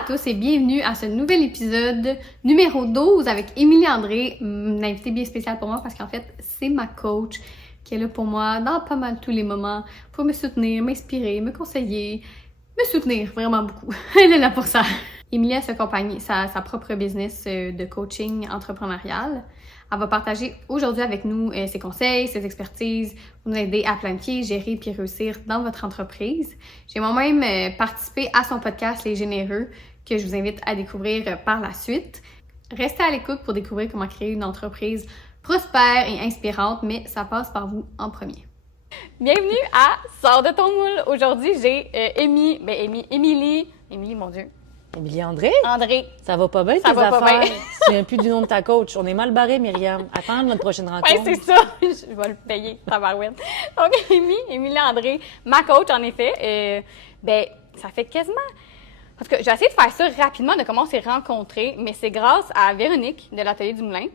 à tous et bienvenue à ce nouvel épisode numéro 12 avec Émilie André, une invitée bien spéciale pour moi parce qu'en fait, c'est ma coach qui est là pour moi dans pas mal tous les moments pour me soutenir, m'inspirer, me conseiller, me soutenir vraiment beaucoup. Elle est là pour ça. Émilie a sa propre business de coaching entrepreneurial. Elle va partager aujourd'hui avec nous ses conseils, ses expertises pour nous aider à planifier, gérer puis réussir dans votre entreprise. J'ai moi-même participé à son podcast Les Généreux que je vous invite à découvrir par la suite. Restez à l'écoute pour découvrir comment créer une entreprise prospère et inspirante, mais ça passe par vous en premier. Bienvenue à Sors de ton moule. Aujourd'hui, j'ai Émilie, mon Dieu. Émilie André? André. Ça va pas bien, tes va affaires? pas bien. Tu te souviens plus du nom de ta coach. On est mal barré, Myriam. Attends notre prochaine rencontre. Oui, c'est ça. Je vais le payer, tabarouette. Donc, Émilie André, ma coach, en effet. Ça fait quasiment... Parce que j'ai essayé de faire ça rapidement, de comment on s'est rencontrés, mais c'est grâce à Véronique de l'Atelier du Moulin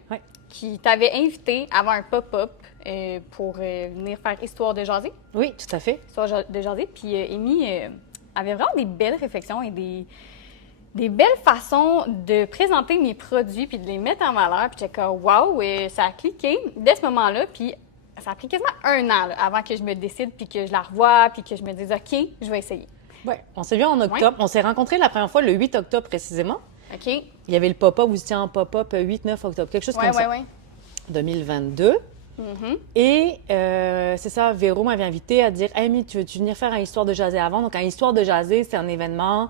qui t'avait invité à avoir un pop-up pour venir faire Histoire de jaser. Oui, tout à fait. Histoire de jaser. Puis Émilie avait vraiment des belles réflexions et des belles façons de présenter mes produits puis de les mettre en valeur. Puis j'étais comme, wow, ça a cliqué dès ce moment-là. Puis ça a pris quasiment un an là, avant que je me décide puis que je la revoie puis que je me dise, OK, je vais essayer. Ouais. On s'est vu en octobre. On s'est rencontrés la première fois le 8 octobre précisément. OK. Il y avait le pop-up, vous étiez en pop-up 8-9 octobre, quelque chose comme ça. 2022. Mm-hmm. Et c'est ça, Véro m'avait invité à dire, hey, Amy, tu veux-tu venir faire un Histoire de jaser avant? Donc, un Histoire de jaser, c'est un événement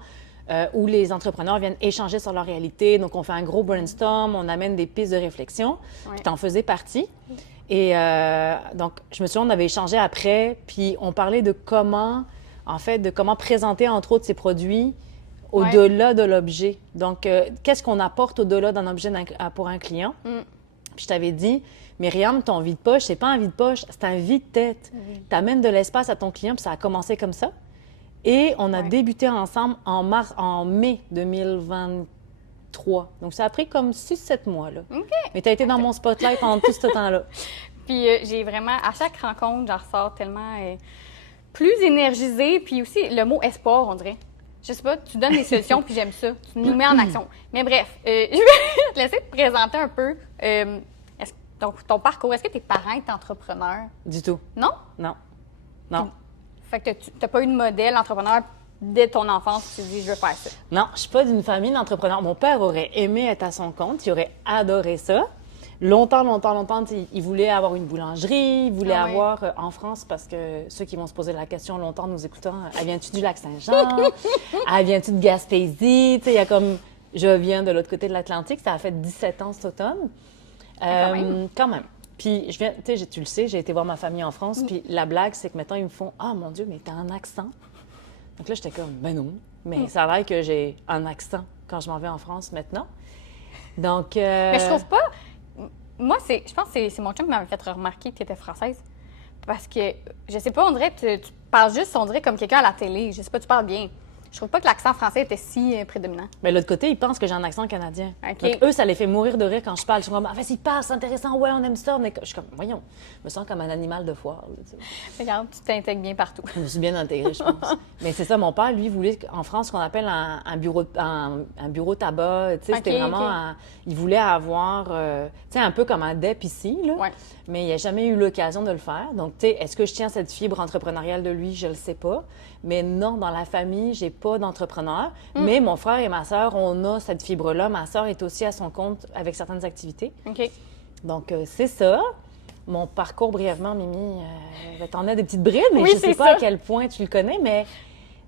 où les entrepreneurs viennent échanger sur leur réalité. Donc, on fait un gros brainstorm, on amène des pistes de réflexion. Puis, t'en faisais partie. Et donc, je me souviens, on avait échangé après, puis on parlait de comment présenter, entre autres, ces produits au-delà de l'objet. Donc, qu'est-ce qu'on apporte au-delà d'un objet pour un client? Puis, je t'avais dit, Myriam, ton vide-poche, c'est pas un vide-poche, c'est un vide-tête. Tu amènes de l'espace à ton client, puis ça a commencé comme ça. Et on a débuté ensemble en mai 2023. Donc, ça a pris comme 6-7 mois, là. OK. Mais tu as été dans mon spotlight pendant tout ce temps-là. Puis j'ai vraiment, à chaque rencontre, j'en ressors tellement plus énergisée. Puis aussi, le mot espoir, on dirait. Je sais pas, tu donnes des solutions, puis j'aime ça. Tu nous mets en action. Mais bref, je vais te laisser te présenter un peu ton parcours. Est-ce que tes parents étaient entrepreneurs? Du tout. Non? Non. Non. Fait que tu n'as pas eu de modèle entrepreneur dès ton enfance, tu te dis, je veux faire ça. Non, je suis pas d'une famille d'entrepreneurs. Mon père aurait aimé être à son compte, il aurait adoré ça. Longtemps, il voulait avoir une boulangerie, il voulait avoir en France, parce que ceux qui vont se poser la question longtemps nous écoutant, elle vient-tu du Lac-Saint-Jean? Elle vient-tu de Gaspésie? Tu sais, il y a comme, je viens de l'autre côté de l'Atlantique, ça a fait 17 ans cet automne. Quand même. Puis, tu le sais, j'ai été voir ma famille en France, puis la blague, c'est que maintenant, ils me font « Ah, mon Dieu, mais t'as un accent! » Donc là, j'étais comme « Ben non! » Mais ça a l'air que j'ai un accent quand je m'en vais en France maintenant. Donc... Mais je trouve pas... Moi, je pense que c'est mon chum qui m'avait fait remarquer que tu étais française. Parce que, je sais pas, on dirait que tu parles juste, on dirait comme quelqu'un à la télé. Je sais pas, tu parles bien. Je trouve pas que l'accent français était si prédominant. Mais de l'autre côté, ils pensent que j'ai un accent canadien. Okay. Donc, eux, ça les fait mourir de rire quand je parle. Je suis comme, vas-y, parle, c'est intéressant, ouais, on aime ça. Mais je suis comme, voyons, je me sens comme un animal de foire. Regarde, tu t'intègres bien partout. Je me suis bien intégrée, je pense. Mais c'est ça, mon père, lui, voulait en France ce qu'on appelle un bureau tabac. Tu sais, c'était vraiment... il voulait avoir, tu sais, un peu comme un DEP ici, là. Ouais. Mais il n'a jamais eu l'occasion de le faire. Donc, tu sais, est-ce que je tiens cette fibre entrepreneuriale de lui? Je ne le sais pas. Mais non, dans la famille, j'ai pas d'entrepreneur. Mais mon frère et ma sœur, on a cette fibre-là. Ma sœur est aussi à son compte avec certaines activités. OK. Donc, c'est ça. Mon parcours, brièvement, Mimi, t'en as des petites brides, mais oui, je sais pas à quel point tu le connais, mais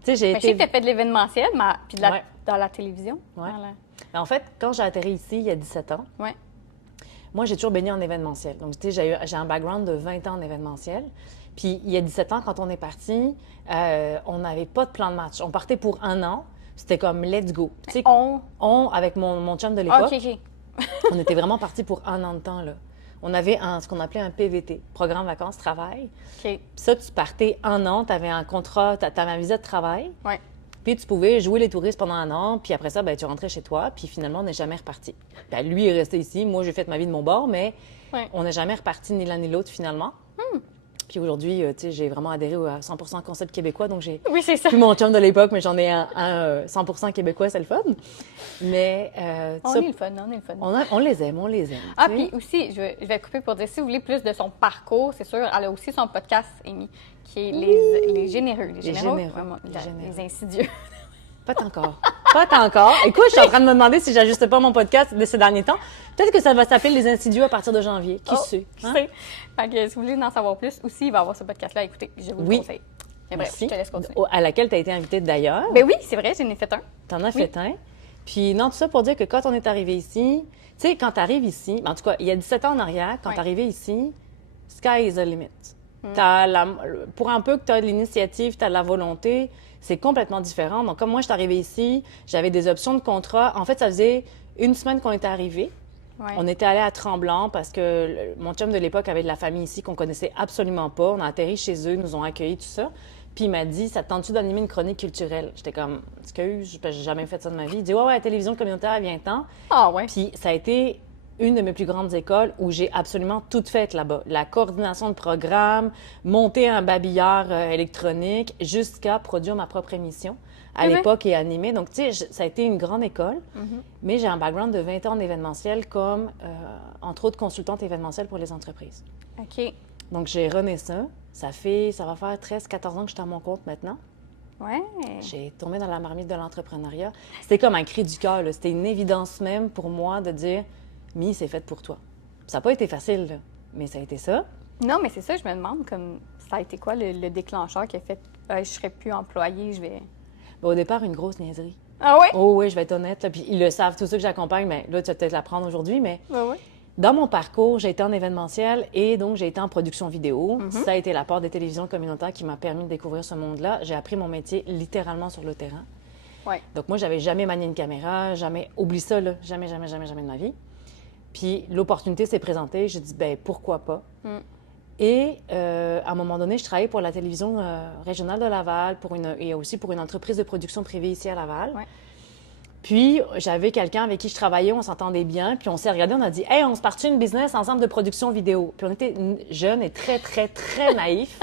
tu sais, j'ai été... Je sais que tu as fait de l'événementiel, puis dans la télévision. Oui. En fait, quand j'ai atterri ici, il y a 17 ans, moi, j'ai toujours baigné en événementiel. Donc, tu sais, j'ai un background de 20 ans en événementiel. Puis, il y a 17 ans, quand on est parti, on n'avait pas de plan de match. On partait pour un an. C'était comme, let's go. Tu sais, on, avec mon chum de l'époque, on était vraiment partis pour un an de temps, là. On avait ce qu'on appelait un PVT, Programme Vacances-Travail. Puis ça, tu partais un an, tu avais un contrat, tu avais un visa de travail. Oui. Puis tu pouvais jouer les touristes pendant un an, puis après ça, ben, tu rentrais chez toi, puis finalement, on n'est jamais reparti. Ben, lui est resté ici, moi, j'ai fait ma vie de mon bord, mais on n'est jamais reparti ni l'un ni l'autre finalement. Puis aujourd'hui, tu sais, j'ai vraiment adhéré à 100% concept québécois, donc j'ai Oui, c'est ça. plus mon chum de l'époque, mais j'en ai un 100% québécois, c'est le fun. Mais On ça, est le fun, on est le fun. on les aime, on les aime. Ah, tu sais. puis aussi, je vais couper pour dire, si vous voulez plus de son parcours, c'est sûr, elle a aussi son podcast, Amy, qui est les généreux. Les généreux, vraiment, les généreux. les insidieux. Pas encore. Pas encore. Écoute, je suis en train de me demander si j'ajuste pas mon podcast de ces derniers temps. Peut-être que ça va s'appeler Les Insidieux à partir de janvier. Qui sait? Qui Hein? sait? Fait que si vous voulez en savoir plus, aussi, il va y avoir ce podcast-là. Écoutez, je vous le conseille. Mais bref, Merci. je te laisse continuer. À laquelle tu as été invitée d'ailleurs. Ben oui, c'est vrai, j'en ai fait un. T'en as fait un. Puis non, tout ça pour dire que quand on est arrivé ici, tu sais, quand tu arrives ici, en tout cas, il y a 17 ans en arrière, quand tu es arrivé ici, sky is the limit. Pour un peu que tu as l'initiative, tu as la volonté, c'est complètement différent. Donc, comme moi, je suis arrivée ici, j'avais des options de contrat. En fait, ça faisait une semaine qu'on était arrivés. Ouais. On était allé à Tremblant parce que mon chum de l'époque avait de la famille ici qu'on connaissait absolument pas. On a atterri chez eux, ils nous ont accueillis, tout ça. Puis il m'a dit, ça te tente-tu d'animer une chronique culturelle? J'étais comme, excuse, j'ai jamais fait ça de ma vie. Il dit, ouais, la télévision communautaire, viens-t'en. Ah ouais. Puis ça a été une de mes plus grandes écoles où j'ai absolument tout fait là-bas. La coordination de programmes, monter un babillard électronique, jusqu'à produire ma propre émission à l'époque et animer. Donc, tu sais, ça a été une grande école, mais j'ai un background de 20 ans en événementiel comme, entre autres, consultante événementielle pour les entreprises. OK. Donc, j'ai rené ça. Ça va faire 13-14 ans que je suis à mon compte maintenant. Ouais. J'ai tombé dans la marmite de l'entrepreneuriat. C'était comme un cri du cœur, là. C'était une évidence même pour moi de dire « Mi, c'est fait pour toi ». Ça n'a pas été facile, là, mais ça a été ça. Non, mais c'est ça, je me demande, comme, ça a été quoi le déclencheur qui a fait je serais plus employée, je vais... Ben, au départ, une grosse niaiserie. Ah ouais? Oh oui, je vais être honnête, là, puis ils le savent, tous ceux que j'accompagne, mais là, tu vas peut-être l'apprendre aujourd'hui, mais Ah ouais. dans mon parcours, j'ai été en événementiel et donc j'ai été en production vidéo. Ça a été l'apport des télévisions communautaires qui m'a permis de découvrir ce monde-là. J'ai appris mon métier littéralement sur le terrain. Ouais. Donc moi, j'avais jamais manié une caméra, jamais, oublie ça, là, jamais, jamais, jamais, jamais de ma vie. Puis l'opportunité s'est présentée, j'ai dit, ben pourquoi pas? Et à un moment donné, je travaillais pour la télévision régionale de Laval et aussi pour une entreprise de production privée ici à Laval. Ouais. Puis, j'avais quelqu'un avec qui je travaillais, on s'entendait bien, puis on s'est regardé, on a dit « Hey, on se part-tu une business ensemble de production vidéo? » Puis on était jeunes et très, très, très naïfs,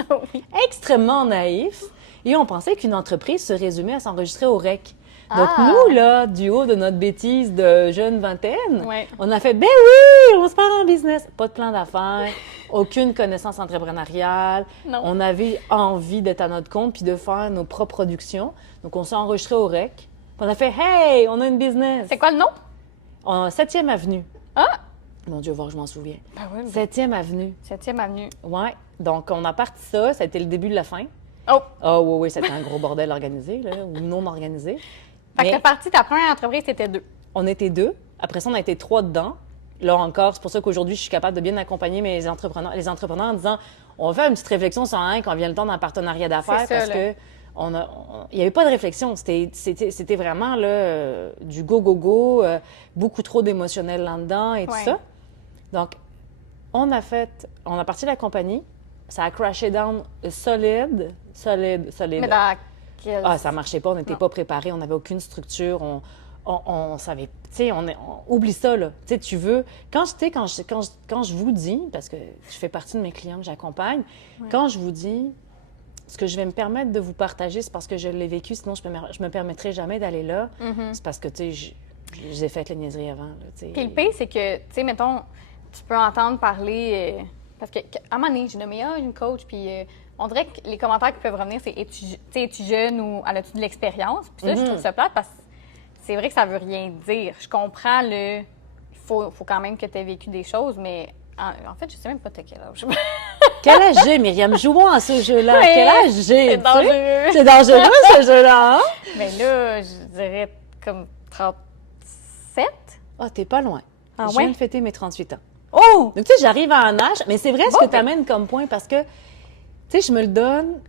extrêmement naïfs, et on pensait qu'une entreprise se résumait à s'enregistrer au REC. Donc, nous, là, du haut de notre bêtise de jeune vingtaine, on a fait « Ben oui, on se part en business! » Pas de plan d'affaires, aucune connaissance entrepreneuriale. Non. On avait envie d'être à notre compte puis de faire nos propres productions. Donc, on s'est enregistré au REC. Puis on a fait « Hey, on a une business! » C'est quoi le nom? En 7e Avenue. Ah! Mon Dieu, voir, je m'en souviens. Ben oui. 7e Avenue. 7e Avenue. Ouais. Donc, on a parti ça. Ça a été le début de la fin. Oh! Ah oui, oui, c'était un gros bordel organisé, là, ou non organisé. Fait que t'es parti, ta première entreprise, c'était 2. On était 2. Après ça, on a été 3 dedans. Là encore, c'est pour ça qu'aujourd'hui, je suis capable de bien accompagner les entrepreneurs en disant on va faire une petite réflexion sur un quand vient le temps d'un partenariat d'affaires parce que il n'y avait pas de réflexion. C'était vraiment là, du go, beaucoup trop d'émotionnel là-dedans et tout ça. Donc, on a parti la compagnie. Ça a crashé down solide. Mais dans quel... Ah, ça marchait pas, on n'était pas préparés, on n'avait aucune structure, on savait, tu sais, oublie ça, là. Tu sais, tu veux, quand je vous dis, parce que je fais partie de mes clients que j'accompagne, quand je vous dis, ce que je vais me permettre de vous partager, c'est parce que je l'ai vécu, sinon je me permettrai jamais d'aller là. C'est parce que, tu sais, j'ai fait les niaiseries avant, là, tu sais. Puis le pire, c'est que, tu sais, mettons, tu peux entendre parler, parce qu'à un moment donné, j'ai nommé une coach, puis on dirait que les commentaires qui peuvent revenir, c'est es-tu jeune ou as-tu de l'expérience? Puis ça, je trouve ça plate parce que c'est vrai que ça veut rien dire. Je comprends il faut quand même que tu aies vécu des choses, mais en fait, je sais même pas quel âge. Quel âge j'ai, Myriam? Jouons à ce jeu-là. Oui, quel âge j'ai? c'est dangereux. C'est dangereux, ce jeu-là, hein? Mais là, je dirais comme 37. Ah, t'es pas loin. Ah je ouais? viens de fêter mes 38 ans. Oh! Donc, tu sais, j'arrive à un âge, mais c'est vrai ce que tu amènes comme point parce que, tu sais, je me le donne.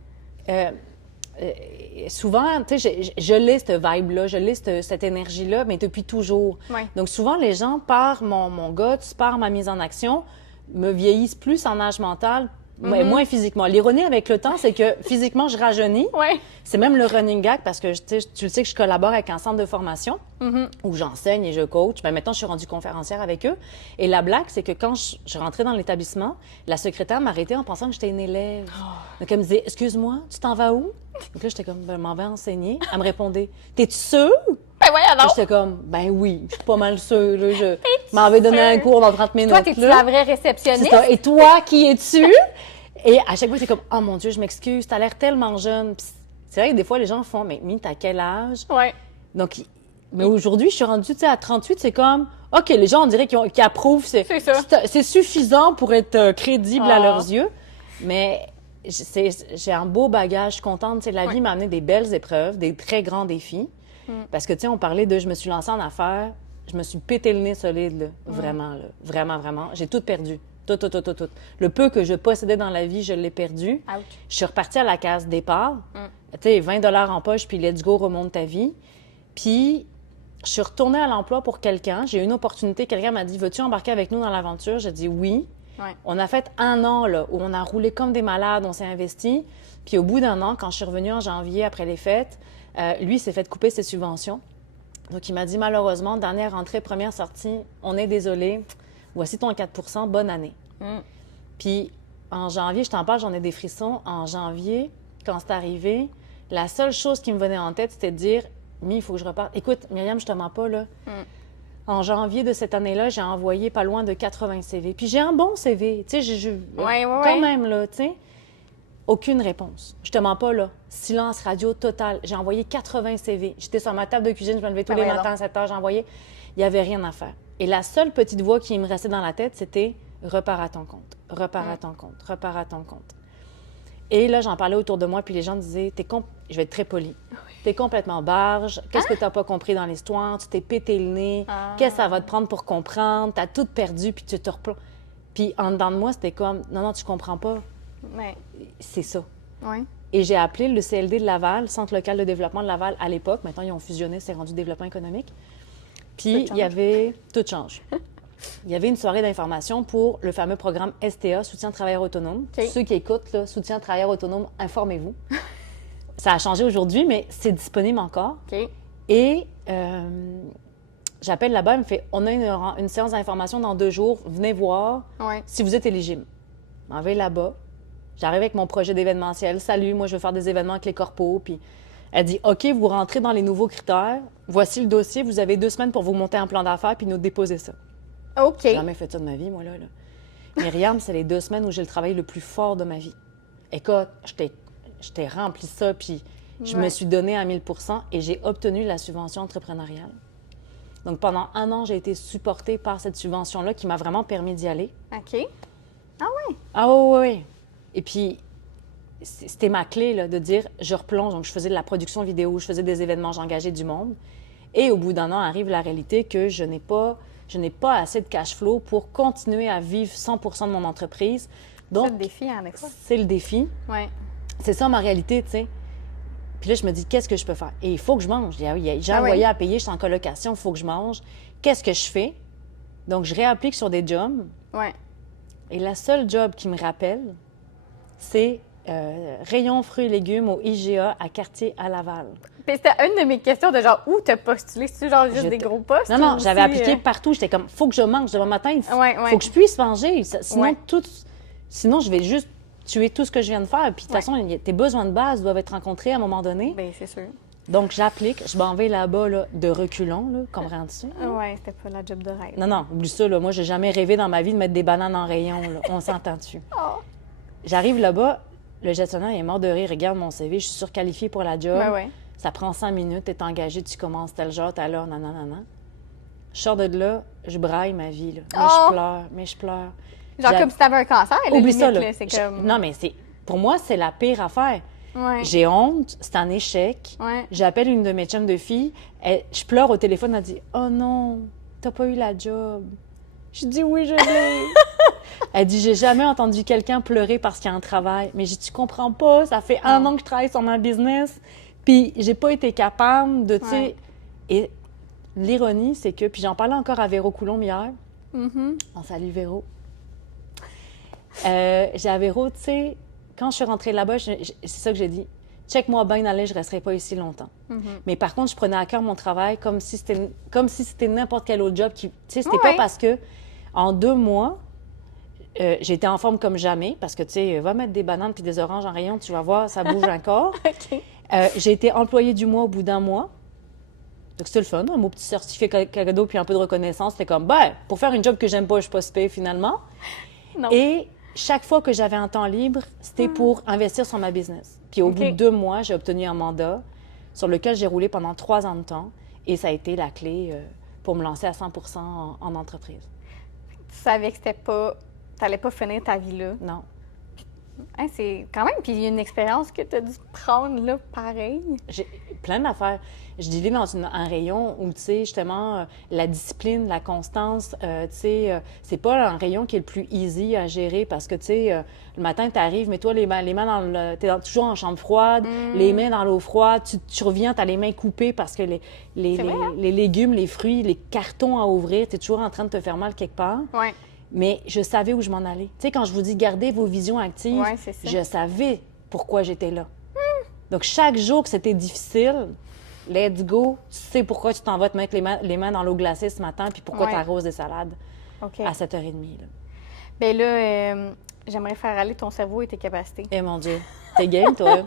Souvent, tu sais, je l'ai cette vibe-là, je l'ai cette énergie-là, mais depuis toujours. Ouais. Donc, souvent, les gens, par mon guts, par ma mise en action, me vieillissent plus en âge mental mais moins physiquement. L'ironie avec le temps, c'est que physiquement, je rajeunis. Ouais. C'est même le running gag parce que tu le sais que je collabore avec un centre de formation où j'enseigne et je coach. Ben, maintenant, je suis rendue conférencière avec eux. Et la blague, c'est que quand je rentrais dans l'établissement, la secrétaire m'arrêtait en pensant que j'étais une élève. Donc, elle me disait, excuse-moi, tu t'en vas où? Donc là, j'étais comme, ben, je m'en vais enseigner. Elle me répondait, t'es-tu sûre? Ben ouais, alors. J'étais comme, ben oui, je suis pas mal sûre. Là, je m'en vais donner un cours dans 30 minutes. Toi, t'es-tu la vraie réceptionniste? C'est ça. Et toi, qui es-tu? Et à chaque fois, c'est comme, oh mon Dieu, je m'excuse, t'as l'air tellement jeune. Puis c'est vrai que des fois, les gens font, mais Mimi, t'as quel âge? Ouais. Donc, mais aujourd'hui, je suis rendue, tu sais, à 38, c'est comme, OK, les gens, on dirait qu'ils approuvent. C'est ça. C'est suffisant pour être crédible à leurs yeux. Mais j'ai un beau bagage, je suis contente. Tu sais, la vie m'a amené des belles épreuves, des très grands défis. Parce que, tu sais, on parlait de, je me suis lancée en affaires, je me suis pété le nez solide, là. Vraiment, là. Vraiment, vraiment. J'ai tout perdu. Tout. Le peu que je possédais dans la vie, je l'ai perdu. Ouch. Je suis repartie à la case départ. Tu sais, 20 $ en poche, puis let's go, remonte ta vie. Puis, je suis retournée à l'emploi pour quelqu'un. J'ai eu une opportunité. Quelqu'un m'a dit, veux-tu embarquer avec nous dans l'aventure? J'ai dit oui. Ouais. On a fait 1 an là, où on a roulé comme des malades, on s'est investi. Puis au bout d'1 an, quand je suis revenue en janvier après les fêtes, lui s'est fait couper ses subventions. Donc il m'a dit malheureusement, dernière rentrée, première sortie, on est désolé, voici ton 4 % bonne année. Puis en janvier, je t'en parle, j'en ai des frissons. En janvier, quand c'est arrivé, la seule chose qui me venait en tête, c'était de dire, il faut que je reparte. Écoute, Myriam, je te mens pas, là. En janvier de cette année-là, j'ai envoyé pas loin de 80 CV. Puis j'ai un bon CV, tu sais, quand même, là, tu sais. Aucune réponse. Je te mens pas, là. Silence radio total. J'ai envoyé 80 CV. J'étais sur ma table de cuisine, je me levais tous les matins à 7 heures, j'envoyais. Il n'y avait rien à faire. Et la seule petite voix qui me restait dans la tête, c'était « repars à ton compte, repars à ton compte, repars à ton compte ». Et là, j'en parlais autour de moi, puis les gens disaient « je vais être très polie. T'es complètement barge. Qu'est-ce que t'as pas compris dans l'histoire? Tu t'es pété le nez. Qu'est-ce que ça va te prendre pour comprendre? T'as tout perdu, puis tu te replonges. » Puis en dedans de moi, c'était comme « non, tu comprends pas. Ouais. C'est ça. » Ouais. Et j'ai appelé le CLD de Laval, Centre local de développement de Laval, à l'époque. Maintenant, ils ont fusionné, c'est rendu développement économique. Puis, il y avait... Tout change. Il y avait une soirée d'information pour le fameux programme STA, Soutien travailleurs autonomes. Okay. Ceux qui écoutent, là, Soutien travailleurs autonomes, informez-vous. Ça a changé aujourd'hui, mais c'est disponible encore. OK. Et j'appelle là-bas, elle me fait, on a une séance d'information dans 2 jours, venez voir si vous êtes éligible. Je m'en vais là-bas. J'arrive avec mon projet d'événementiel. Salut, moi, je veux faire des événements avec les corpos. Puis elle dit, OK, vous rentrez dans les nouveaux critères. Voici le dossier. Vous avez 2 semaines pour vous monter un plan d'affaires puis nous déposer ça. OK. J'ai jamais fait ça de ma vie, moi, là. Myriam, c'est les 2 semaines où j'ai le travail le plus fort de ma vie. Écoute, je t'ai rempli ça, puis je me suis donnée à 1000 % et j'ai obtenu la subvention entrepreneuriale. Donc, pendant 1 an, j'ai été supportée par cette subvention-là qui m'a vraiment permis d'y aller. OK. Ah oui? Ah oui. Et puis, c'était ma clé, là, de dire, je replonge. Donc, je faisais de la production vidéo, je faisais des événements, j'engageais du monde. Et au bout d'1 an, arrive la réalité que je n'ai pas assez de cash flow pour continuer à vivre 100 % de mon entreprise. Donc, c'est le défi, hein, des fois. c'est le défi. Oui. C'est ça ma réalité, tu sais. Puis là, je me dis, qu'est-ce que je peux faire? Et il faut que je mange. J'ai un loyer à payer, je suis en colocation, il faut que je mange. Qu'est-ce que je fais? Donc, je réapplique sur des jobs. Oui. Et la seule job qui me rappelle, c'est rayon fruits et légumes au IGA à Cartier à Laval. Puis c'était une de mes questions de genre, où t'as postulé? C'est-tu genre juste des gros postes? Non, ou j'avais aussi, appliqué partout. J'étais comme, faut que je mange demain matin. Il faut, Ouais. faut que je puisse manger. Sinon, Ouais. sinon, je vais juste tuer tout ce que je viens de faire. Puis de toute façon, tes besoins de base doivent être rencontrés à un moment donné. Bien, c'est sûr. Donc, j'applique. Je m'en vais là-bas là, de reculons, là, comprends-tu? Oui, c'était pas la job de rêve. Non, oublie ça. Là. Moi, j'ai jamais rêvé dans ma vie de mettre des bananes en rayon. Là. On s'entend dessus. Oh. J'arrive là-bas. Le gestionnaire il est mort de rire. Regarde mon CV. Je suis surqualifiée pour la job. Ouais. Ça prend 5 minutes. Tu es engagé. Tu commences tel jour, tel heure. Non. Je sors de là. Je braille ma vie. Là. Mais je pleure. Genre comme si t'avais un cancer. Oublie limite, ça. Là. là, c'est comme... Non, mais pour moi, c'est la pire affaire. Ouais. J'ai honte, c'est un échec. Ouais. J'appelle une de mes chums de filles. Je pleure au téléphone, elle dit « Oh non, t'as pas eu la job. » Je dis « Oui, je l'ai. » Elle dit « J'ai jamais entendu quelqu'un pleurer parce qu'il y a un travail. » Mais je dis « Tu comprends pas, ça fait 1 an que je travaille sur ma business. Puis j'ai pas été capable de, tu sais... Ouais. Et l'ironie, c'est que... Puis j'en parlais encore à Véro Coulombe hier. Mm-hmm. On salue Véro. J'ai à Véro, tu sais, quand je suis rentrée là-bas, c'est ça que j'ai dit. Check-moi bien dans je ne resterai pas ici longtemps. Mais par contre, je prenais à cœur mon travail comme si c'était n'importe quel autre job. Tu sais, c'était pas parce que en 2 mois, j'étais en forme comme jamais. Parce que, tu sais, va mettre des bananes puis des oranges en rayon, tu vas voir, ça bouge encore. OK. J'ai été employée du mois au bout d'1 mois. Donc, c'était le fun. Un beau petit certificat cadeau puis un peu de reconnaissance. C'était comme, ben, pour faire une job que j'aime pas, je suis pas si payée finalement. Non. Et chaque fois que j'avais un temps libre, c'était pour investir sur ma business. Puis au bout de 2 mois, j'ai obtenu un mandat sur lequel j'ai roulé pendant 3 ans de temps. Et ça a été la clé pour me lancer à 100 en entreprise. Tu savais que t'allais pas finir ta vie là. Non. Hein, c'est quand même, puis il y a une expérience que tu as dû prendre là, pareil. J'ai plein d'affaires. Je dealais dans un rayon où, tu sais, justement, la discipline, la constance, tu sais, c'est pas un rayon qui est le plus easy à gérer parce que, tu sais, le matin, tu arrives, mets-toi les mains dans le... T'es toujours en chambre froide, les mains dans l'eau froide, tu reviens, t'as les mains coupées parce que les légumes, les fruits, les cartons à ouvrir, t'es toujours en train de te faire mal quelque part. Oui. Mais je savais où je m'en allais. Tu sais, quand je vous dis gardez vos visions actives, c'est ça. je savais pourquoi j'étais là. Donc, chaque jour que c'était difficile, let's go, tu sais pourquoi tu t'en vas te mettre les mains dans l'eau glacée ce matin puis pourquoi tu arroses des salades à 7h30. Là. Bien là, j'aimerais faire aller ton cerveau et tes capacités. Eh mon Dieu, t'es game, toi?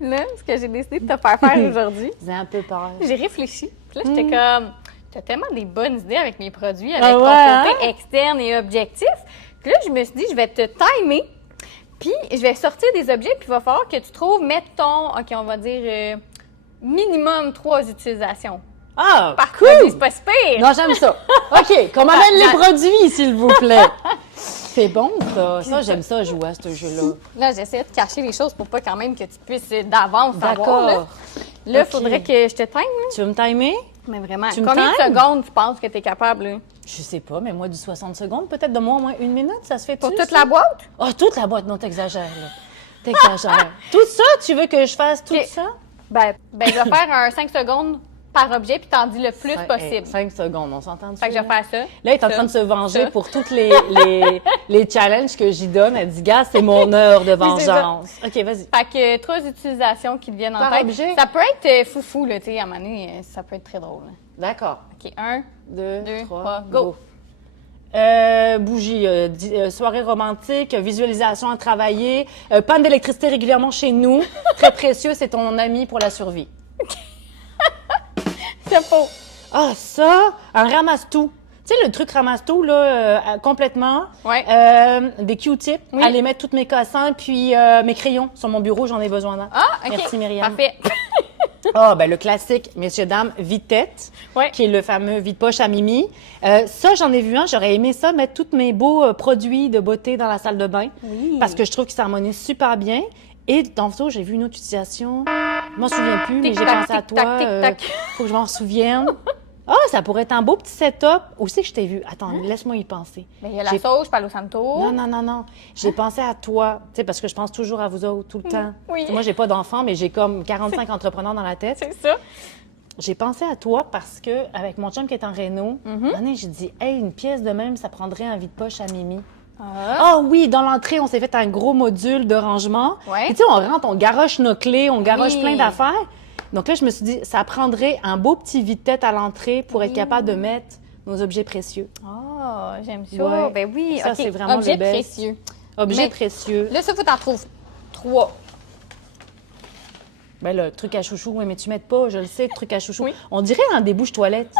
Là, ce que j'ai décidé de te faire faire aujourd'hui, J'ai un peu peur. j'ai réfléchi. Puis là, j'étais comme... T'as tellement des bonnes idées avec mes produits, avec Ah ton ouais, côté externe et objectif. Puis là, je me suis dit, je vais te timer, puis je vais sortir des objets, puis il va falloir que tu trouves, mettons, OK, on va dire minimum 3 utilisations. Ah, Par cool! produit, c'est pas si pire. Non, j'aime ça. OK, qu'on m'amène les produits, s'il vous plaît. C'est bon, ça. Ça, j'aime ça, jouer à ce jeu-là. Là, j'essaie de cacher les choses pour pas quand même que tu puisses d'avance savoir. D'accord. Là, il OK. faudrait que je te time. Là. Tu veux me timer? Mais vraiment, Tu me combien de times? secondes tu penses que tu es capable? Là? Je sais pas, mais moi, du 60 secondes, peut-être de moi au moins 1 minute, ça se fait Pour toute la boîte? Ah, toute la boîte, non, t'exagères, là. T'exagères. Tout ça, tu veux que je fasse tout OK. ça? Ben, je vais faire un 5 secondes par objet, puis t'en dis le plus possible. 5 secondes, on s'entend dessus? Fait que je vais faire ça. Là, elle est en train de se venger ça. pour toutes les challenges que j'y donne. Elle dit, gars, c'est mon heure de Oui, c'est ça. vengeance. OK, vas-y. Fait que 3 utilisations qui te viennent en Par tête. objet? Ça peut être foufou, là, tu sais, à un moment donné, ça peut être très drôle. là. D'accord. OK, 1, 2, 2, 3, 3, go! Bougie, soirée romantique, visualisation à travailler, panne d'électricité régulièrement chez nous. Très précieux, c'est ton ami pour la survie. C'est faux. Ah, ça, un ramasse-tout. Tu sais, le truc ramasse-tout, là, complètement. Ouais. Des Q-tips, Oui. aller mettre tous mes cassins, puis mes crayons sur mon bureau, j'en ai besoin d'un. Ah, OK. Merci, Myriam. Parfait. Ah, ben le classique, messieurs, dames, vide-tête, Ouais. qui est le fameux vide-poche à Mimi. Ça, j'en ai vu un. J'aurais aimé ça, mettre tous mes beaux produits de beauté dans la salle de bain. Oui. Parce que je trouve que ça harmonise super bien. Et dans ça, j'ai vu une autre utilisation. Je m'en souviens plus, mais j'ai Tic-tac, pensé à toi. tic-tac, tic-tac. Faut que je m'en souvienne. Ah, ça pourrait être un beau petit setup. Où c'est que je t'ai vu? Attends, laisse-moi y penser. Ben, il y a la J'ai- sauge, Palo Santo. Non. J'ai pensé à toi, tu sais, parce que je pense toujours à vous autres tout le temps. Oui. Tu sais, moi, j'ai pas d'enfants, mais j'ai comme 45 entrepreneurs dans la tête. C'est ça. J'ai pensé à toi parce que, avec mon chum qui est en réno, un moment donné, j'ai dit, hey, une pièce de même, ça prendrait un vide-poche à Mimi. Ah. Ah oui, dans l'entrée, on s'est fait un gros module de rangement. Ouais. Et tu sais, on rentre, on garoche nos clés, on garoche Oui. plein d'affaires. Donc là, je me suis dit, ça prendrait un beau petit vide-tête à l'entrée pour être capable de mettre nos objets précieux. Oh, j'aime ça. Ouais. Ben oui, Ça, OK. c'est vraiment Objet le best. précieux. Objets Mais- précieux. Là, ça, faut t'en trouver 3. Ben le truc à chouchou, oui, mais tu m'aides pas, je le sais, le truc à chouchou. Oui. On dirait un débouche toilette.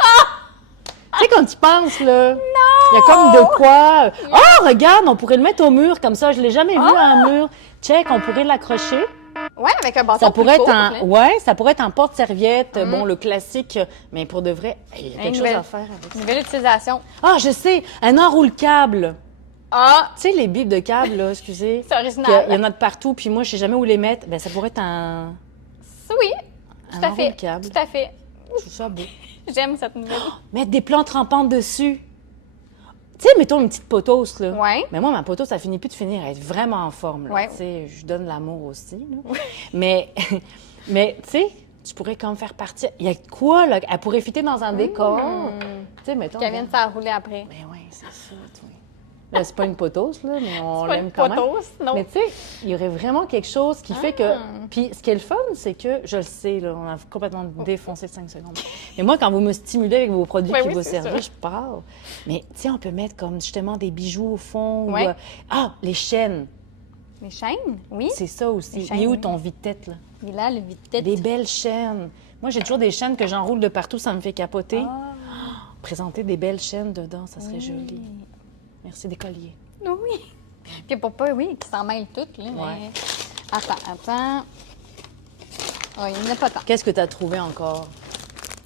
Tu sais, quand tu penses, là, il y a comme de quoi. Oh, regarde, on pourrait le mettre au mur comme ça. Je l'ai jamais vu à un mur. Check, on pourrait l'accrocher. Ouais, avec un bâton Ça pourrait plus être court, un, là. ouais, ça pourrait être un porte-serviette, bon, le classique, mais pour de vrai, il y a quelque chose nouvelle- à faire avec ça. Nouvelle utilisation. Ah, je sais, un enroule-câble. Ah, Tu sais, les bibles de câbles, là, excusez. c'est original. Il y en a de partout, puis moi, je sais jamais où les mettre. Ben, ça pourrait être un. Oui, tout Un à fait. enroule-câble. Tout à fait. Je trouve ça beau. J'aime cette nouvelle. Mettre des plantes rampantes dessus. Tu sais, mettons une petite potos, là. Ouais. Mais moi, ma potos, ça finit plus de finir à être vraiment en forme, là. Ouais. Tu sais, je donne l'amour aussi, là. Mais, mais tu sais, tu pourrais comme faire partie. Il y a de quoi, là? Elle pourrait fitter dans un décor. Tu sais, mettons. Qu'elle vienne s'enrouler après. Mais oui, c'est ça, toi. Là, c'est pas une potose, là, mais on C'est pas l'aime une quand même. potos, non. Mais tu sais, il y aurait vraiment quelque chose qui fait que... Puis ce qui est le fun, c'est que, je le sais, là, on a complètement défoncé 5 secondes. Mais moi, quand vous me stimulez avec vos produits Ben qui oui, vous c'est servent, ça. je parle. Mais tu sais, on peut mettre comme justement des bijoux au fond. Ouais. Les chaînes. Les chaînes, oui. C'est ça aussi. Les chaînes, Il est où oui. ton vide-tête, là? Il est là, le vide-tête. Des belles chaînes. Moi, j'ai toujours des chaînes que j'enroule de partout, ça me fait capoter. Ah, Présenter des belles chaînes dedans, ça serait joli. Merci, des colliers. oui. Puis pour pas, oui, qui s'en mêlent toutes, là. Mais... Ouais. Attends. Oh, il n'y en a pas tant. Qu'est-ce que tu as trouvé encore?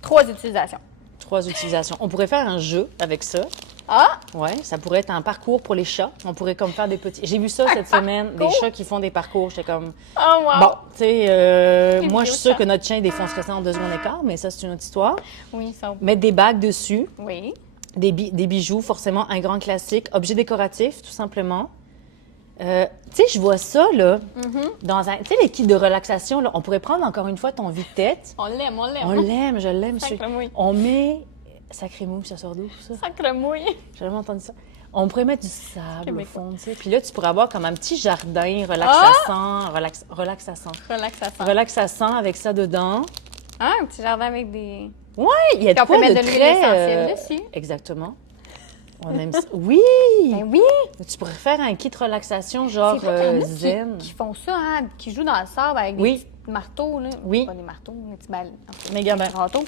3 utilisations. 3 utilisations. On pourrait faire un jeu avec ça. Ah! Ouais, ça pourrait être un parcours pour les chats. On pourrait comme faire des petits... J'ai vu ça cette semaine, des parcours? chats qui font des parcours. J'étais comme... Oh, wow! Bon, tu sais, moi, je suis vieux sûre chats. que notre chien défoncerait ça en 2 secondes et quart, mais ça, c'est une autre histoire. Oui, ça. Mettre des bagues dessus, Oui. des bijoux, forcément, un grand classique. Objet décoratif, tout simplement. Tu sais, je vois ça, là, dans un... Tu sais, les kits de relaxation, là, on pourrait prendre encore une fois ton vide-tête. On l'aime, on l'aime. On l'aime, je l'aime. Sacremouille. On met... Sacré mou, ça sort d'où, ça? Sacremouille. J'ai jamais entendu ça. On pourrait mettre du sable au Québécois. fond, tu sais. Puis là, tu pourrais avoir comme un petit jardin relaxassant, relaxassant. Relaxation. Relaxassant avec ça dedans. Ah, un petit jardin avec des... Ouais, il y a de Puis on quoi peut mettre de de l'huile très... essentielle dessus. Exactement. On aime ça. Oui! Ben oui! Tu pourrais faire un kit relaxation genre C'est vrai qu'il y en a zen. qui font ça, hein, qui jouent dans le sable avec des Oui. petits marteaux, là. Oui. Pas des marteaux, des petits balles. Méga bien. Râteaux.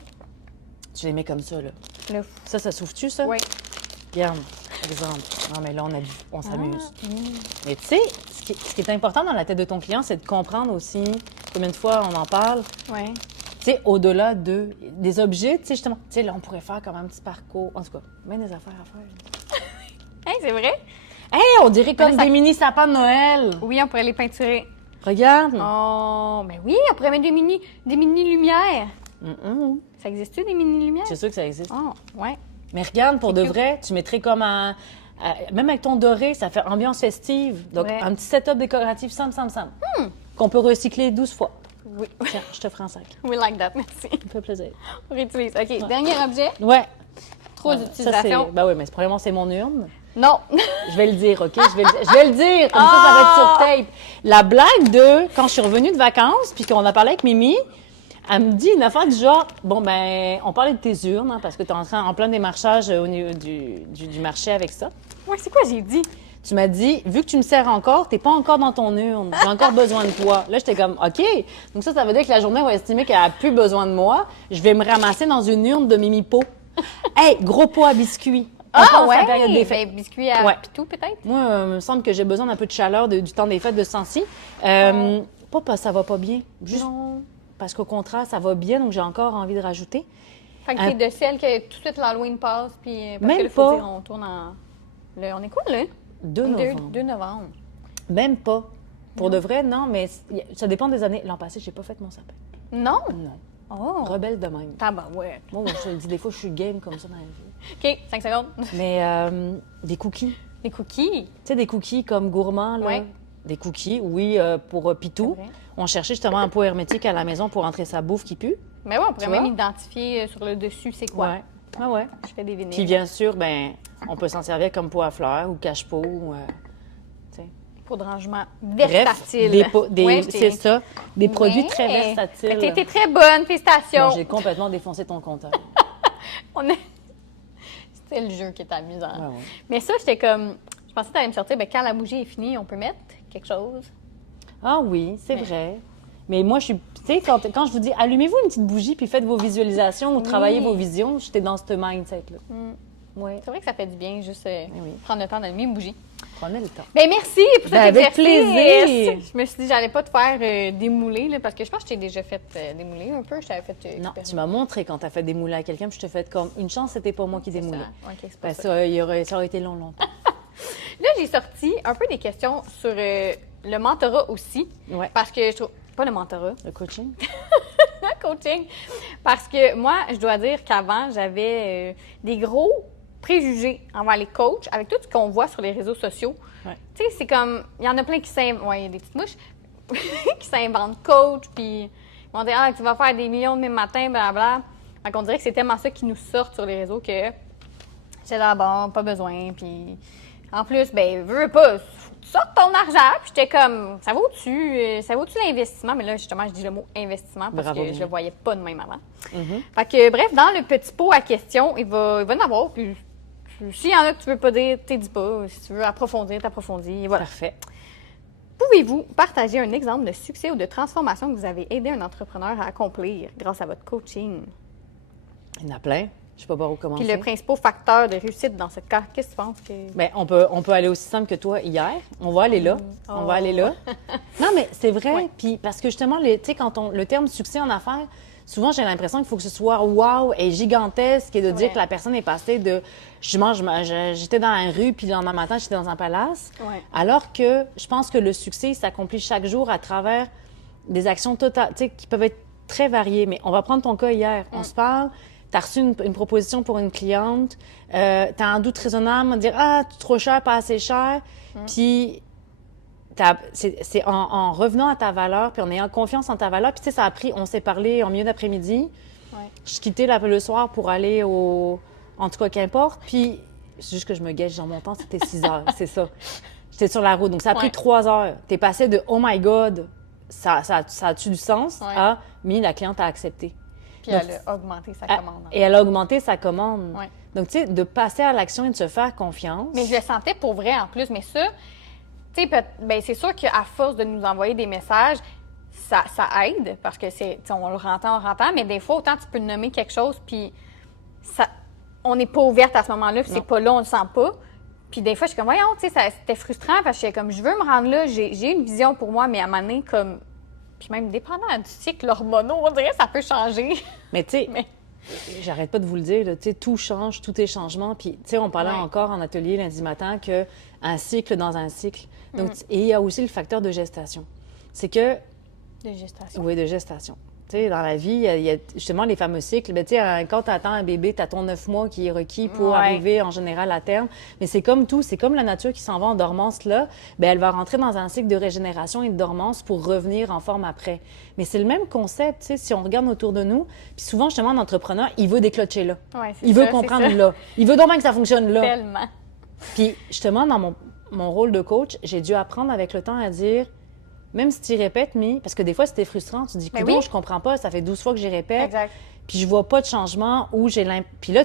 Tu les mets comme ça, là. Là. Ça souffle-tu, ça? Oui. Regarde, exemple. Non, mais là, on s'amuse. Ah, Mais tu sais, ce qui est important dans la tête de ton client, c'est de comprendre aussi combien de fois on en parle. Oui. Tu sais, au-delà des objets, tu sais, justement, tu sais, là, on pourrait faire comme un petit parcours. En tout cas, bien des affaires à faire. Hey, c'est vrai? Hey, on dirait comme là, ça- des mini sapins de Noël. Oui, on pourrait les peinturer. Regarde. Oh, ben oui, on pourrait mettre des mini-lumières. Mm-mm. Ça existe-tu, des mini-lumières? C'est sûr que ça existe. Oh, ouais. Mais regarde, pour de cute. vrai, tu mettrais comme un... même avec ton doré, ça fait ambiance festive. Donc, Ouais. un petit setup décoratif simple. Qu'on peut recycler 12 fois. Oui. Tiens, je te ferai un sac. We like that, merci. Ça me fait plaisir. On réutilise. OK, dernier objet. Ouais. 3 Ça, utilisations. ben oui, mais probablement, c'est mon urne. Non. Je vais le dire, OK? Je vais le dire, comme ça va être sur tape. La blague de quand je suis revenue de vacances, puis qu'on a parlé avec Mimi, elle me dit une affaire du genre, bon, ben, on parlait de tes urnes, hein, parce que tu es en plein démarchage au niveau du marché avec ça. Ouais, c'est quoi j'ai dit? Tu m'as dit, vu que tu me sers encore, t'es pas encore dans ton urne. J'ai encore besoin de toi. Là, j'étais comme, OK. Donc ça veut dire que la journée, on va estimer qu'elle a plus besoin de moi. Je vais me ramasser dans une urne de Mimi pot. Hey, gros pot à biscuits. On passe à la période des fêtes. Ben, biscuits à Ouais. pitou, peut-être? Moi, il me semble que j'ai besoin d'un peu de chaleur du temps des fêtes de ce temps-ci. Pas parce que ça va pas bien, juste Non. parce qu'au contraire, ça va bien, donc j'ai encore envie de rajouter. Fait que t'es de celle que tout de suite l'Halloween passe, puis parce Même que là, faut pas. dire, on tourne en... on est quoi, là? 2 novembre. 2 novembre. Même pas. Pour de vrai, non, mais ça dépend des années. L'an passé, j'ai pas fait mon sapin. Non? Non. Oh! Rebelle de même. Tabarouette. Moi, je te le dis, des fois, je suis game comme ça dans la vie. OK, 5 secondes. Mais des cookies. Les cookies. Tu sais, des cookies comme gourmands, là. Ouais. Des cookies, oui, pour Pitou. C'est vrai. On cherchait justement un pot hermétique à la maison pour entrer sa bouffe qui pue. Mais ouais, on pourrait Tu même vois? identifier sur le dessus c'est quoi. Ouais. Ah ouais. Je fais des vinyles. Puis bien sûr, ben, on peut s'en servir comme pot à fleurs ou cache-pot. Tu sais. Pour de rangement Bref, versatile. Ouais, c'est ça. Des produits Mais- très Fait versatiles. que t'as été très bonne, félicitations. Bon, j'ai complètement défoncé ton compteur. On a- C'était le jeu qui était amusant. Ouais, ouais. Mais ça, j'étais comme... Je pensais que t'allais me sortir, ben, quand la bougie est finie, on peut mettre quelque chose. Ah oui, c'est Mais- vrai. Mais moi, je suis. Tu sais, quand je vous dis allumez-vous une petite bougie puis faites vos visualisations ou travaillez vos visions, j'étais dans ce mindset-là. Oui. C'est vrai que ça fait du bien, juste oui. prendre le temps d'allumer une bougie. Prenez le temps. Ben merci pour cet Ben, avec exercice. plaisir. Je me suis dit, j'allais pas te faire démouler, là, parce que je pense que je t'ai déjà fait démouler un peu. Je t'avais fait Non, expérimenter. tu m'as montré quand tu as fait démouler à quelqu'un, puis je te fais comme une chance, c'était pas moi qui C'est démoulais. ça. Ok, c'est pas Ben, ça. ça aurait été longtemps. Là, j'ai sorti un peu des questions sur le mentorat aussi. Ouais. Parce que je trouve. Pas le mentorat, Le coaching? le coaching. Parce que moi, je dois dire qu'avant, j'avais des gros préjugés envers les coachs avec tout ce qu'on voit sur les réseaux sociaux. Ouais. Tu sais, c'est comme. Il y en a plein qui s'inventent. Ouais, il y a des petites mouches qui s'inventent coach, puis ils vont dire, ah, tu vas faire des millions demain matin, blablabla. Fait qu'on dirait que c'est tellement ça qui nous sort sur les réseaux que c'est là, bon, pas besoin, puis En plus, ben, veux pas, faut que tu sortes ton argent. Puis j'étais comme, ça vaut-tu l'investissement? Mais là, justement, je dis le mot investissement parce Bravo, que je le voyais pas de même avant. Mhm. Fait que, bref, dans le petit pot à questions, il va en avoir. Puis s'il y en a que tu veux pas dire, t'es dis pas. Si tu veux approfondir, t'approfondis. Voilà. Parfait. Pouvez-vous partager un exemple de succès ou de transformation que vous avez aidé un entrepreneur à accomplir grâce à votre coaching? Il y en a plein. Je sais pas par où commencer. Puis le principal facteur de réussite dans ce cas, qu'est-ce que tu penses que... Ben, on peut aller aussi simple que toi hier. On va aller là. On va aller là. Non, mais c'est vrai. Ouais. Puis parce que justement, tu sais, le terme succès en affaires, souvent, j'ai l'impression qu'il faut que ce soit wow et gigantesque et de dire Ouais. que la personne est passée de j'étais dans la rue puis le lendemain matin, j'étais dans un palace. Ouais. Alors que je pense que le succès il s'accomplit chaque jour à travers des actions totales, tu sais, qui peuvent être très variées. Mais on va prendre ton cas hier. On se parle. Tu as reçu une proposition pour une cliente, tu as un doute raisonnable, dire ah, trop cher, pas assez cher. Puis c'est en revenant à ta valeur, puis en ayant confiance en ta valeur. Puis tu sais, ça a pris, on s'est parlé en milieu d'après-midi. Ouais. Je quittais le soir pour aller en tout cas, qu'importe. Puis c'est juste que je me gâche dans mon temps, c'était 6 heures, c'est ça. J'étais sur la route, donc ça a pris Ouais. 3 heures. Tu es passé de oh my God, ça a-tu du sens Ouais. à mais la cliente a accepté. Puis Donc, elle a augmenté sa commande. Et elle a augmenté sa commande. Ouais. Donc, tu sais, de passer à l'action et de se faire confiance. Mais je le sentais pour vrai en plus. Mais ça, tu sais, ben, c'est sûr qu'à force de nous envoyer des messages, ça aide parce que on le rentend, mais des fois, autant tu peux nommer quelque chose, puis on n'est pas ouverte à ce moment-là, puis c'est pas là, on le sent pas. Puis des fois, je suis comme, voyons, tu sais, c'était frustrant parce que comme, je veux me rendre là, j'ai une vision pour moi, mais à un moment donné, comme. Puis même dépendant du cycle hormonal, on dirait que ça peut changer. Mais tu sais, Mais- j'arrête pas de vous le dire, là, tu sais, tout change, tout est changement. Puis, tu sais, on parlait Ouais. encore en atelier lundi matin qu'un cycle dans un cycle. Donc, et il y a aussi le facteur de gestation. C'est que, De gestation. oui, de gestation. Tu sais, dans la vie, il y a justement les fameux cycles. Ben, tu sais, quand tu attends un bébé, tu as ton 9 mois qui est requis pour Ouais. arriver en général à terme. Mais c'est comme tout, c'est comme la nature qui s'en va en dormance là. Ben, elle va rentrer dans un cycle de régénération et de dormance pour revenir en forme après. Mais c'est le même concept, tu sais, si on regarde autour de nous. Puis souvent, justement, un entrepreneur, il veut déclencher là. Ouais, c'est Il veut ça, comprendre c'est ça. là. Il veut donc bien que ça fonctionne là. Tellement. Puis justement, dans mon rôle de coach, j'ai dû apprendre avec le temps à dire, même si tu répètes, mais parce que des fois, c'était frustrant. Tu dis, Ben coudonc, oui. je comprends pas, ça fait 12 fois que j'y répète. Exact. Puis je vois pas de changement où Puis là,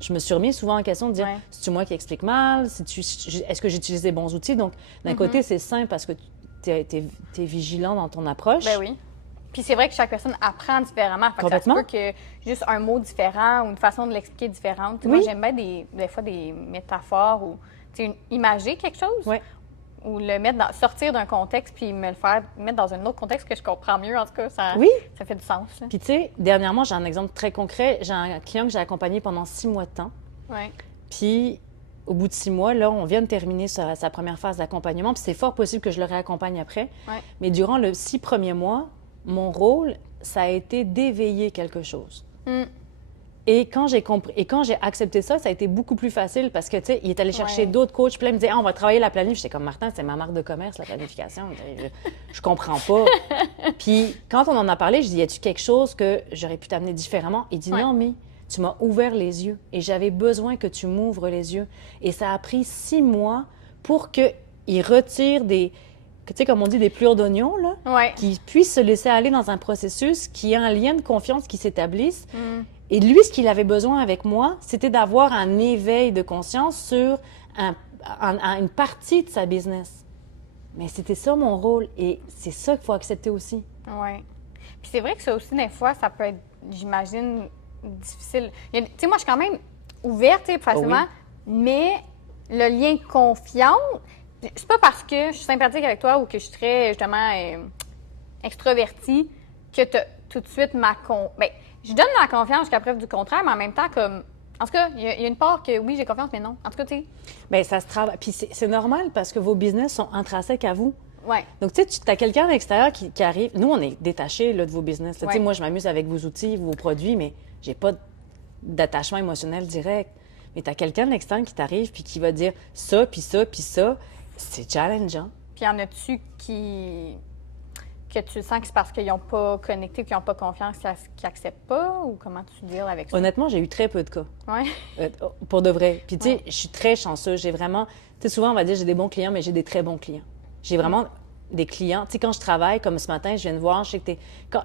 je me suis remis souvent en question de dire, Ouais. c'est-tu moi qui explique mal? Est-ce que j'utilise les bons outils? Donc, d'un côté, c'est simple parce que tu es vigilant dans ton approche. Ben oui. Puis c'est vrai que chaque personne apprend différemment. Fait que ça se Complètement. peut que juste un mot différent ou une façon de l'expliquer différente. Tu sais, Oui. Moi, j'aime bien des fois des métaphores ou imager quelque chose. Ouais. Ou le sortir d'un contexte puis me le faire mettre dans un autre contexte que je comprends mieux. En tout cas, ça Oui. fait du sens. Là. Puis tu sais, dernièrement, j'ai un exemple très concret. J'ai un client que j'ai accompagné pendant 6 mois de temps. Ouais. Puis, au bout de 6 mois, là, on vient de terminer sa première phase d'accompagnement. Puis, c'est fort possible que je le réaccompagne après. Ouais. Mais durant les 6 premiers mois, mon rôle, ça a été d'éveiller quelque chose. Mm. Et quand j'ai compris, et quand j'ai accepté ça, ça a été beaucoup plus facile parce que, tu sais, il est allé chercher Ouais. d'autres coachs. Puis là, il me disait, ah, on va travailler la planif. J'étais comme, Martin, c'est ma marque de commerce, la planification. Je comprends pas. Puis, quand on en a parlé, je dis, y a-tu quelque chose que j'aurais pu t'amener différemment? Il dit, Ouais. non, mais tu m'as ouvert les yeux et j'avais besoin que tu m'ouvres les yeux. Et ça a pris 6 mois pour qu'il retire tu sais, comme on dit, des plures d'oignons, là, Ouais. qu'il puisse se laisser aller dans un processus, qui ait un lien de confiance qui s'établisse. Mm. Et lui, ce qu'il avait besoin avec moi, c'était d'avoir un éveil de conscience sur une partie de sa business. Mais c'était ça mon rôle et c'est ça qu'il faut accepter aussi. Oui. Puis c'est vrai que ça aussi, des fois, ça peut être, j'imagine, difficile. Tu sais, moi, je suis quand même ouverte, tu sais, facilement, mais le lien de confiance, c'est pas parce que je suis sympathique avec toi ou que je suis très, justement, extrovertie que tu tout de suite ben, je donne la confiance jusqu'à preuve du contraire, mais en même temps, comme... En tout cas, il y a une part que oui, j'ai confiance, mais non. En tout cas, tu sais... Bien, ça se travaille. Puis c'est normal parce que vos business sont intrinsèques à vous. Ouais. Donc, tu sais, tu as quelqu'un à l'extérieur qui arrive. Nous, on est détachés là, de vos business. Tu sais, Ouais. moi, je m'amuse avec vos outils, vos produits, mais j'ai pas d'attachement émotionnel direct. Mais tu as quelqu'un de l'extérieur qui t'arrive puis qui va dire ça, puis ça, puis ça. C'est challengeant. Puis y en a-tu que que tu sens que c'est parce qu'ils n'ont pas connecté, qu'ils n'ont pas confiance, qu'ils n'acceptent pas? Ou comment tu deals avec ça? Honnêtement, j'ai eu très peu de cas. Ouais. Pour de vrai. Puis, tu sais, Ouais. je suis très chanceuse. J'ai vraiment... Tu sais, souvent, on va dire j'ai des bons clients, mais j'ai des très bons clients. J'ai vraiment des clients... Tu sais, quand je travaille, comme ce matin, je viens de voir, je sais que t'es...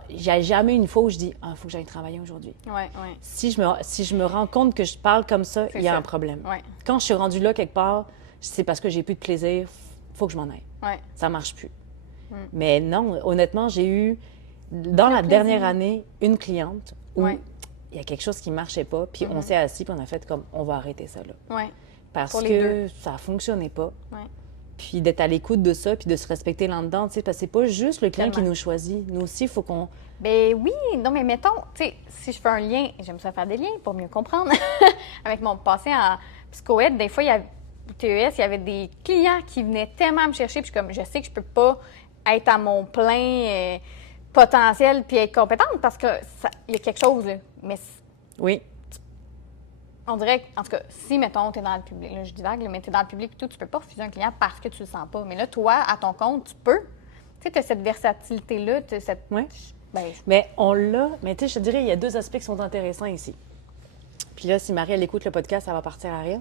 J'ai jamais une fois où je dis « Ah, il faut que j'aille travailler aujourd'hui. Ouais, ouais. » Si je me rends compte que je parle comme ça, C'est il y a ça. un problème. Ouais. Quand je suis rendue là quelque part, c'est parce que j'ai plus de plaisir, faut que je m'en aille. Ouais. Ça marche plus. Mais non, honnêtement, j'ai eu, dans la plaisir. dernière année, une cliente où Ouais. il y a quelque chose qui ne marchait pas, puis on s'est assis, puis on a fait comme, on va arrêter ça là. Ouais. Parce Pour les que ça ne fonctionnait pas. Ouais. Puis d'être à l'écoute de ça, puis de se respecter là-dedans, tu sais, parce que c'est pas juste le client qui Tellement. nous choisit. Nous aussi, il faut qu'on... Ben oui, non, mais mettons, tu sais, si je fais un lien, j'aime ça faire des liens pour mieux comprendre. Avec mon passé en psychoède, des fois, il y avait, au TES, il y avait des clients qui venaient tellement me chercher, puis je suis comme, je sais que je peux pas être à mon plein potentiel puis être compétente parce que il y a quelque chose, là. Mais Oui, on dirait, en tout cas, si, mettons, tu es dans le public, là, je divague, là, mais tu es dans le public et tout, tu peux pas refuser un client parce que tu le sens pas. Mais là, toi, à ton compte, tu peux. Tu sais, tu as cette versatilité-là, tu as cette. oui. Ben, Mais on l'a. Mais tu sais, je te dirais, il y a deux aspects qui sont intéressants ici. Puis là, si Marie, elle écoute le podcast, ça va partir à rire.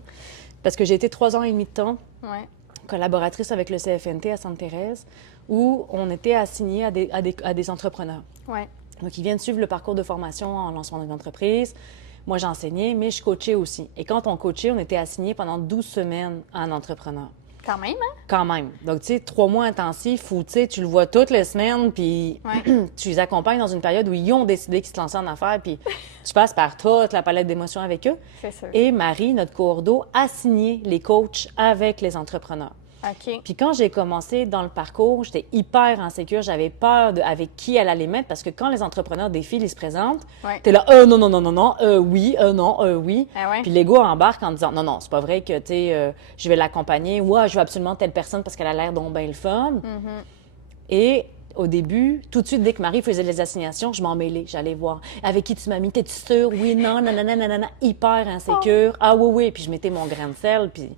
Parce que j'ai été 3 ans et demi de temps ouais. collaboratrice avec le CFNT à Sainte-Thérèse, où on était assignés à des entrepreneurs. Ouais. Donc, ils viennent suivre le parcours de formation en lancement d'une entreprise. Moi, j'enseignais, mais je coachais aussi. Et quand on coachait, on était assignés pendant 12 semaines à un entrepreneur. Quand même, hein? Quand même. Donc, tu sais, 3 mois intensifs où, tu sais, tu le vois toutes les semaines, puis Ouais. tu les accompagnes dans une période où ils ont décidé qu'ils se lançaient en affaires, puis tu passes par toute la palette d'émotions avec eux. C'est sûr. Et Marie, notre cours d'eau, a signé les coachs avec les entrepreneurs. OK. Puis quand j'ai commencé dans le parcours, j'étais hyper insécure. J'avais peur de avec qui elle allait mettre parce que quand les entrepreneurs défilent, ils se présentent, Ouais. t'es là, non, non, non, non, non, oui, non, oui. Ah ouais? Puis l'ego embarque en disant, non, non, c'est pas vrai que, tu sais, je vais l'accompagner. Ouais, je veux absolument telle personne parce qu'elle a l'air donc bien le fun. Et au début, tout de suite, dès que Marie faisait les assignations, je m'en mêlais. J'allais voir. Avec qui tu m'as mis? T'es-tu sûre? Oui, non, nanana, nanana. Hyper insécure. Ah oui, oui. Puis je mettais mon grain de sel. Puis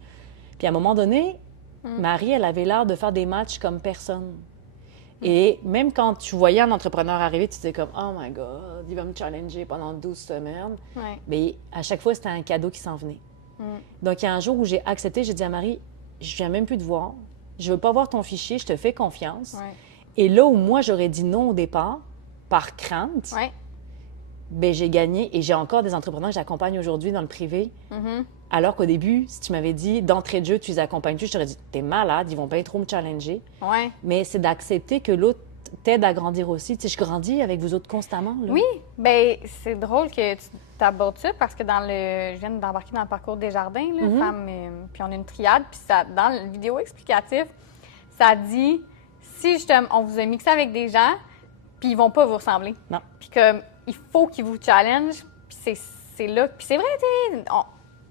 à un moment donné, Marie, elle avait l'air de faire des matchs comme personne. Et même quand tu voyais un entrepreneur arriver, tu disais comme « Oh my God, il va me challenger pendant 12 semaines. Ouais. » Mais à chaque fois, c'était un cadeau qui s'en venait. Donc, il y a un jour où j'ai accepté, j'ai dit à Marie « Je viens même plus te voir. Je veux pas voir ton fichier, je te fais confiance. Ouais. Et là où moi, j'aurais dit non au départ, par crainte, Ouais. ben j'ai gagné. Et j'ai encore des entrepreneurs que j'accompagne aujourd'hui dans le privé. Alors qu'au début, si tu m'avais dit d'entrée de jeu, tu les accompagnes-tu, je t'aurais dit, t'es malade, ils vont bien trop me challenger. Ouais. Mais c'est d'accepter que l'autre t'aide à grandir aussi. Tu sais, je grandis avec vous autres constamment. Là. Oui, bien, c'est drôle que tu abordes ça parce que je viens d'embarquer dans le parcours des jardins, là, femme, puis on a une triade, puis ça, dans la vidéo explicative, ça dit si justement on vous a mixé avec des gens, puis ils vont pas vous ressembler. Non. Puis comme il faut qu'ils vous challengent, puis c'est là. Puis c'est vrai, tu sais,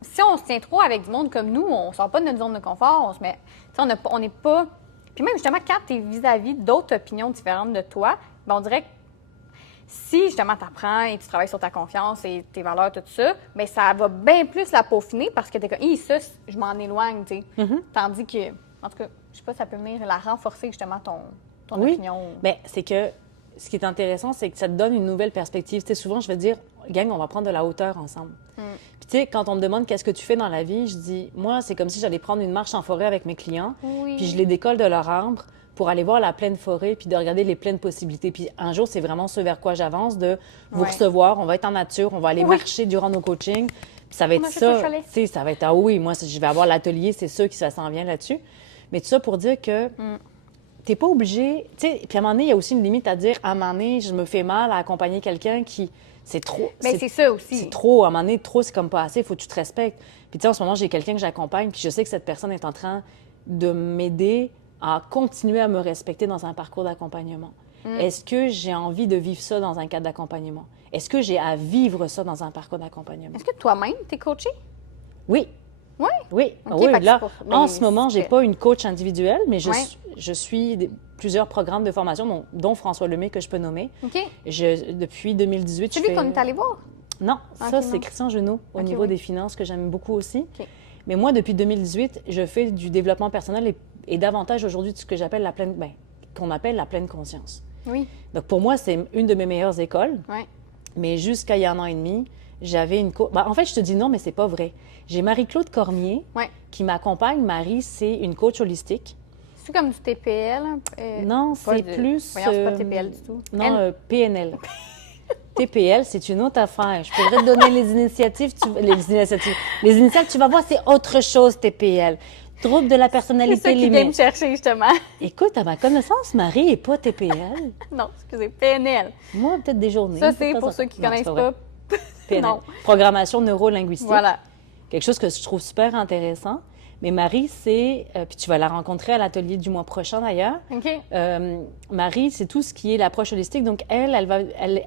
si on se tient trop avec du monde comme nous, on sort pas de notre zone de confort, on se met. Tu sais, on n'est pas. Puis même justement, quand tu es vis-à-vis d'autres opinions différentes de toi, ben on dirait que si justement tu apprends et tu travailles sur ta confiance et tes valeurs, tout ça, bien ça va bien plus la peaufiner parce que tu es comme, ça, je m'en éloigne, tu sais. Tandis que, en tout cas, je sais pas, ça peut venir la renforcer justement ton Oui. opinion. Bien, c'est que ce qui est intéressant, c'est que ça te donne une nouvelle perspective. Tu sais, souvent, je vais dire, gang, on va prendre de la hauteur ensemble. Puis, tu sais, quand on me demande qu'est-ce que tu fais dans la vie, je dis, moi, c'est comme si j'allais prendre une marche en forêt avec mes clients, Oui. puis je les décolle de leur arbre pour aller voir la pleine forêt, puis de regarder les pleines possibilités. Puis un jour, c'est vraiment ce vers quoi j'avance, de vous Ouais. recevoir, on va être en nature, on va aller Oui. marcher durant nos coachings, puis ça va On être a fait ça au ça. chalet. Tu sais, ça va être, ah oui, moi, je vais avoir l'atelier, c'est sûr que ça s'en vient là-dessus. Mais tout ça pour dire que t'es pas obligé, tu sais, puis à un moment donné, il y a aussi une limite à dire, à un moment donné, je me fais mal à accompagner quelqu'un qui, c'est trop. Bien, c'est ça aussi. C'est trop, à un moment donné, trop, c'est comme pas assez, il faut que tu te respectes. Puis tu sais, en ce moment, j'ai quelqu'un que j'accompagne, puis je sais que cette personne est en train de m'aider à continuer à me respecter dans un parcours d'accompagnement. Est-ce que j'ai envie de vivre ça dans un cadre d'accompagnement? Est-ce que j'ai à vivre ça dans un parcours d'accompagnement? Est-ce que toi-même, t'es coachée? Oui. Oui. Oui, OK, oui. fait que Là, c'est pour- en mais ce moment, j'ai c'est- pas une coach individuelle, mais Ouais. je suis plusieurs programmes de formation, dont François Lemay, que je peux nommer. OK. Depuis 2018, Celui qu'on est allé voir? Non, Ok, ça, c'est non. Christian Junot, au Ok, niveau oui. des finances, que j'aime beaucoup aussi. OK. Mais moi, depuis 2018, je fais du développement personnel et davantage aujourd'hui de ce que j'appelle qu'on appelle la pleine conscience. Oui. Donc, pour moi, c'est une de mes meilleures écoles. Oui. Mais jusqu'à il y a 1 an et demi, j'avais une coach. En fait, je te dis non, mais c'est pas vrai. J'ai Marie-Claude Cormier Ouais. qui m'accompagne. Marie, c'est une coach holistique. C'est comme du TPL? Non, pas c'est de- plus. Voyons, c'est pas TPL du tout. Non, PNL. TPL, c'est une autre affaire. Je pourrais te donner les initiatives. Les initiales, tu vas voir, c'est autre chose, TPL. Trouble de la C'est personnalité ça qui vient me limite. chercher, justement. Écoute, à ma connaissance, Marie n'est pas TPL. Non, excusez, PNL. Moi, peut-être des journées. Ça, de c'est temps pour en ceux temps. qui Non, connaissent c'est pas pas. vrai. PNL. Non. Programmation neuro-linguistique. Voilà. Quelque chose que je trouve super intéressant. Mais Marie, c'est, puis tu vas la rencontrer à l'atelier du mois prochain d'ailleurs. OK. Marie, c'est tout ce qui est l'approche holistique. Donc, elle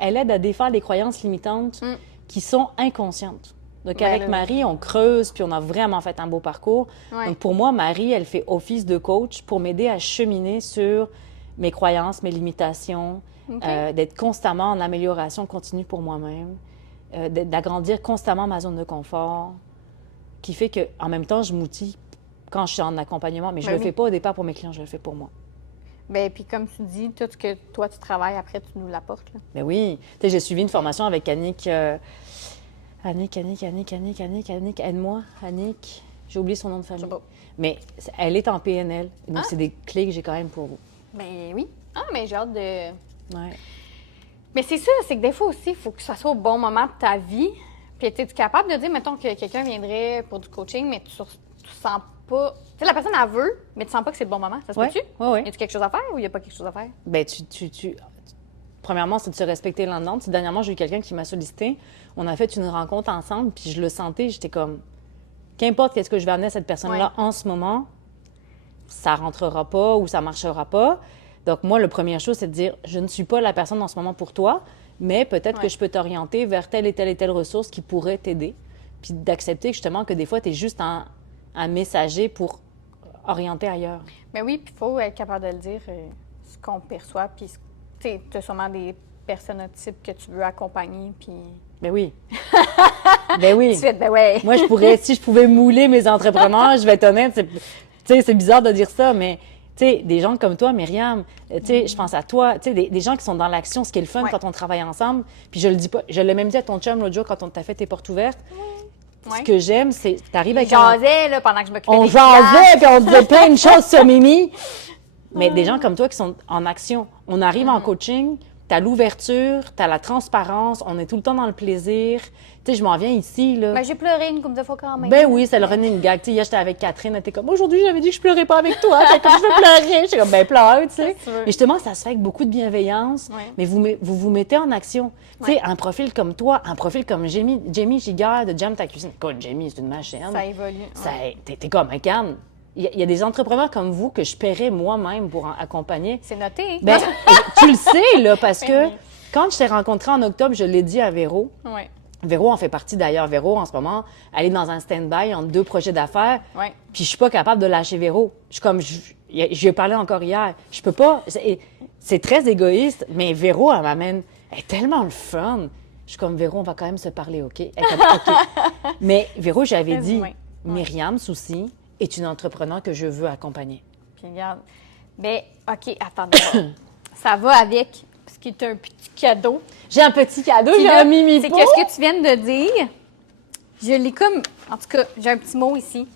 aide à défaire les croyances limitantes qui sont inconscientes. Donc, Ben, avec là, Marie, on creuse, puis on a vraiment fait un beau parcours. Ouais. Donc, pour moi, Marie, elle fait office de coach pour m'aider à cheminer sur mes croyances, mes limitations, OK. d'être constamment en amélioration continue pour moi-même, d'agrandir constamment ma zone de confort, qui fait qu'en même temps, je m'outille quand je suis en accompagnement. Mais je ne Ben le oui. fais pas au départ pour mes clients, je le fais pour moi. Ben, puis comme tu dis, tout ce que toi, tu travailles, après, tu nous l'apportes. Là. Mais oui, tu sais, j'ai suivi une formation avec Annick, Annick, aide-moi, Annick, j'ai oublié son nom de famille. Je sais pas. Mais elle est en PNL, donc Ah. c'est des clés que j'ai quand même pour vous. Ben oui. Ah, mais j'ai hâte de... Ouais. Mais c'est ça, c'est que des fois aussi, il faut que ça soit au bon moment de ta vie. Puis, es-tu capable de dire, mettons, que quelqu'un viendrait pour du coaching, mais tu sens pas... Tu sais, la personne, elle veut, mais tu sens pas que c'est le bon moment. Ça se Ouais, peut-tu? ouais, ouais. Y a-tu quelque chose à faire ou y a pas quelque chose à faire? Ben, premièrement, c'est de se respecter l'un de l'autre. Dernièrement, j'ai eu quelqu'un qui m'a sollicité. On a fait une rencontre ensemble, puis je le sentais, j'étais comme, qu'importe qu'est-ce que je vais amener à cette personne-là en ce moment, ça rentrera pas ou ça marchera pas. Donc, moi, la première chose, c'est de dire, je ne suis pas la personne en ce moment pour toi, mais peut-être que je peux t'orienter vers telle et telle ressource qui pourrait t'aider. Puis d'accepter justement que des fois, tu es juste un messager pour orienter ailleurs. Ben oui, puis il faut être capable de le dire, ce qu'on perçoit, puis tu as sûrement des personnotypes que tu veux accompagner, puis... Ben oui. Ben oui. Tu fais, ben ouais. Moi, si je pouvais mouler mes entrepreneurs, je vais être honnête, c'est bizarre de dire ça, mais tu sais, des gens comme toi, Myriam, tu sais, je pense à toi, tu sais, des gens qui sont dans l'action, ce qui est le fun quand on travaille ensemble. Puis je le dis pas, je l'ai même dit à ton chum l'autre jour quand on t'a fait tes portes ouvertes. Ce que j'aime, c'est t'arrives avec jasait, là, pendant que je m'occupais on des jasait, puis on disait plein de choses sur Mimi. Mais des gens comme toi qui sont en action. On arrive en coaching, t'as l'ouverture, t'as la transparence, on est tout le temps dans le plaisir. Tu sais, je m'en viens ici, là. Ben, j'ai pleuré une couple de fois quand même. Ben oui, ça leur revenait une gag. Tu sais, hier, j'étais avec Catherine, elle était comme, aujourd'hui, j'avais dit que je pleurais pas avec toi. T'es comme, je veux pleurer. J'étais comme, ben, pleure, tu sais. Qu'est-ce que tu veux? Mais justement, ça se fait avec beaucoup de bienveillance. Ouais. Mais vous mettez en action. Tu sais, un profil comme toi, un profil comme Jamie Giguère de Jam Ta Cuisine. Écoute, Jamie, c'est une machine. Ça évolue. Ça, t'es comme, regarde, il y a des entrepreneurs comme vous que je paierais moi-même pour accompagner. C'est noté. Ben, tu le sais, là, parce Ben que oui. quand je t'ai rencontré en octobre, je l'ai dit à Véro. Oui. Véro en fait partie d'ailleurs. Véro, en ce moment, elle est dans un stand-by entre 2 projets d'affaires. Ouais. Puis je suis pas capable de lâcher Véro. Je suis comme, je lui ai parlé encore hier. Je peux pas. C'est très égoïste, mais Véro, elle est tellement le fun. Je suis comme, Véro, on va quand même se parler, OK? Elle est comme, OK. Mais Véro, j'avais Très dit, humain. Ouais. Myriam Soucy est une entrepreneur que je veux accompagner. Puis regarde. Ben, OK, attendez. Ça va avec ce qui est un petit cadeau. J'ai un petit cadeau, Puis j'ai là, un mimi c'est que ce que tu viens de dire, je l'ai comme... En tout cas, j'ai un petit mot ici.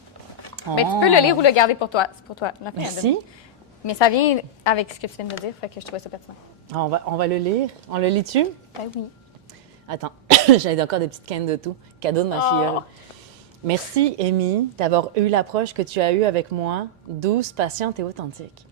Ben, tu peux le lire ou le garder pour toi. C'est pour toi. La fin, Merci. Mais ça vient avec ce que tu viens de dire, fait que je trouvais ça pertinent. On va le lire. On le lit-tu? Ben oui. Attends, j'avais encore des petites cannes de tout. Cadeau de ma filleule. Merci, Amy, d'avoir eu l'approche que tu as eue avec moi, douce, patiente et authentique.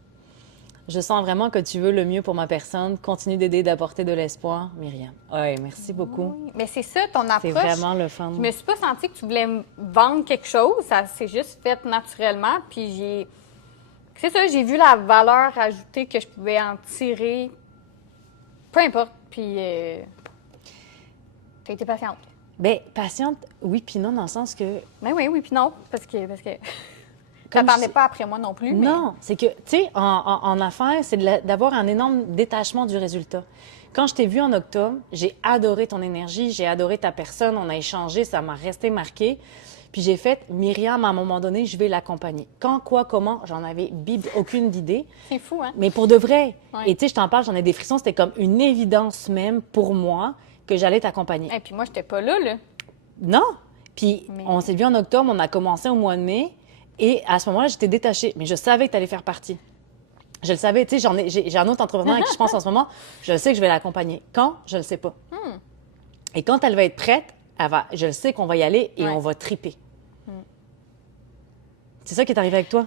Je sens vraiment que tu veux le mieux pour ma personne. Continue d'aider, d'apporter de l'espoir, Myriam. Oui, merci beaucoup. Oui. Mais c'est ça, ton approche. C'est vraiment le fun. Je me suis pas sentie que tu voulais me vendre quelque chose. Ça s'est juste fait naturellement. Puis c'est ça, j'ai vu la valeur ajoutée que je pouvais en tirer. Peu importe. Puis t'as été patiente. Bien, patiente, oui, puis non, dans le sens que... Ben oui, puis non. Parce que Comme t'attendais je- pas après moi non plus. mais- Non, c'est que, tu sais, en affaires, c'est d'avoir un énorme détachement du résultat. Quand je t'ai vu en octobre, j'ai adoré ton énergie, j'ai adoré ta personne, on a échangé, ça m'a resté marqué. Puis j'ai fait, Myriam, à un moment donné, je vais l'accompagner. Quand, quoi, comment, j'en avais aucune idée. C'est fou, hein? Mais pour de vrai. Ouais. Et tu sais, je t'en parle, j'en ai des frissons. C'était comme une évidence même pour moi que j'allais t'accompagner. Et puis moi, j'étais pas là, là. Non. Puis Mais- on s'est vu en octobre, on a commencé au mois de mai. Et à ce moment-là, j'étais détachée. Mais je savais que tu allais faire partie. Je le savais. Tu sais, j'ai un autre entrepreneur à qui je pense en ce moment. Je le sais que je vais l'accompagner. Quand? Je le sais pas. Et quand elle va être prête, je le sais qu'on va y aller et Ouais. on va triper. C'est ça qui est arrivé avec toi?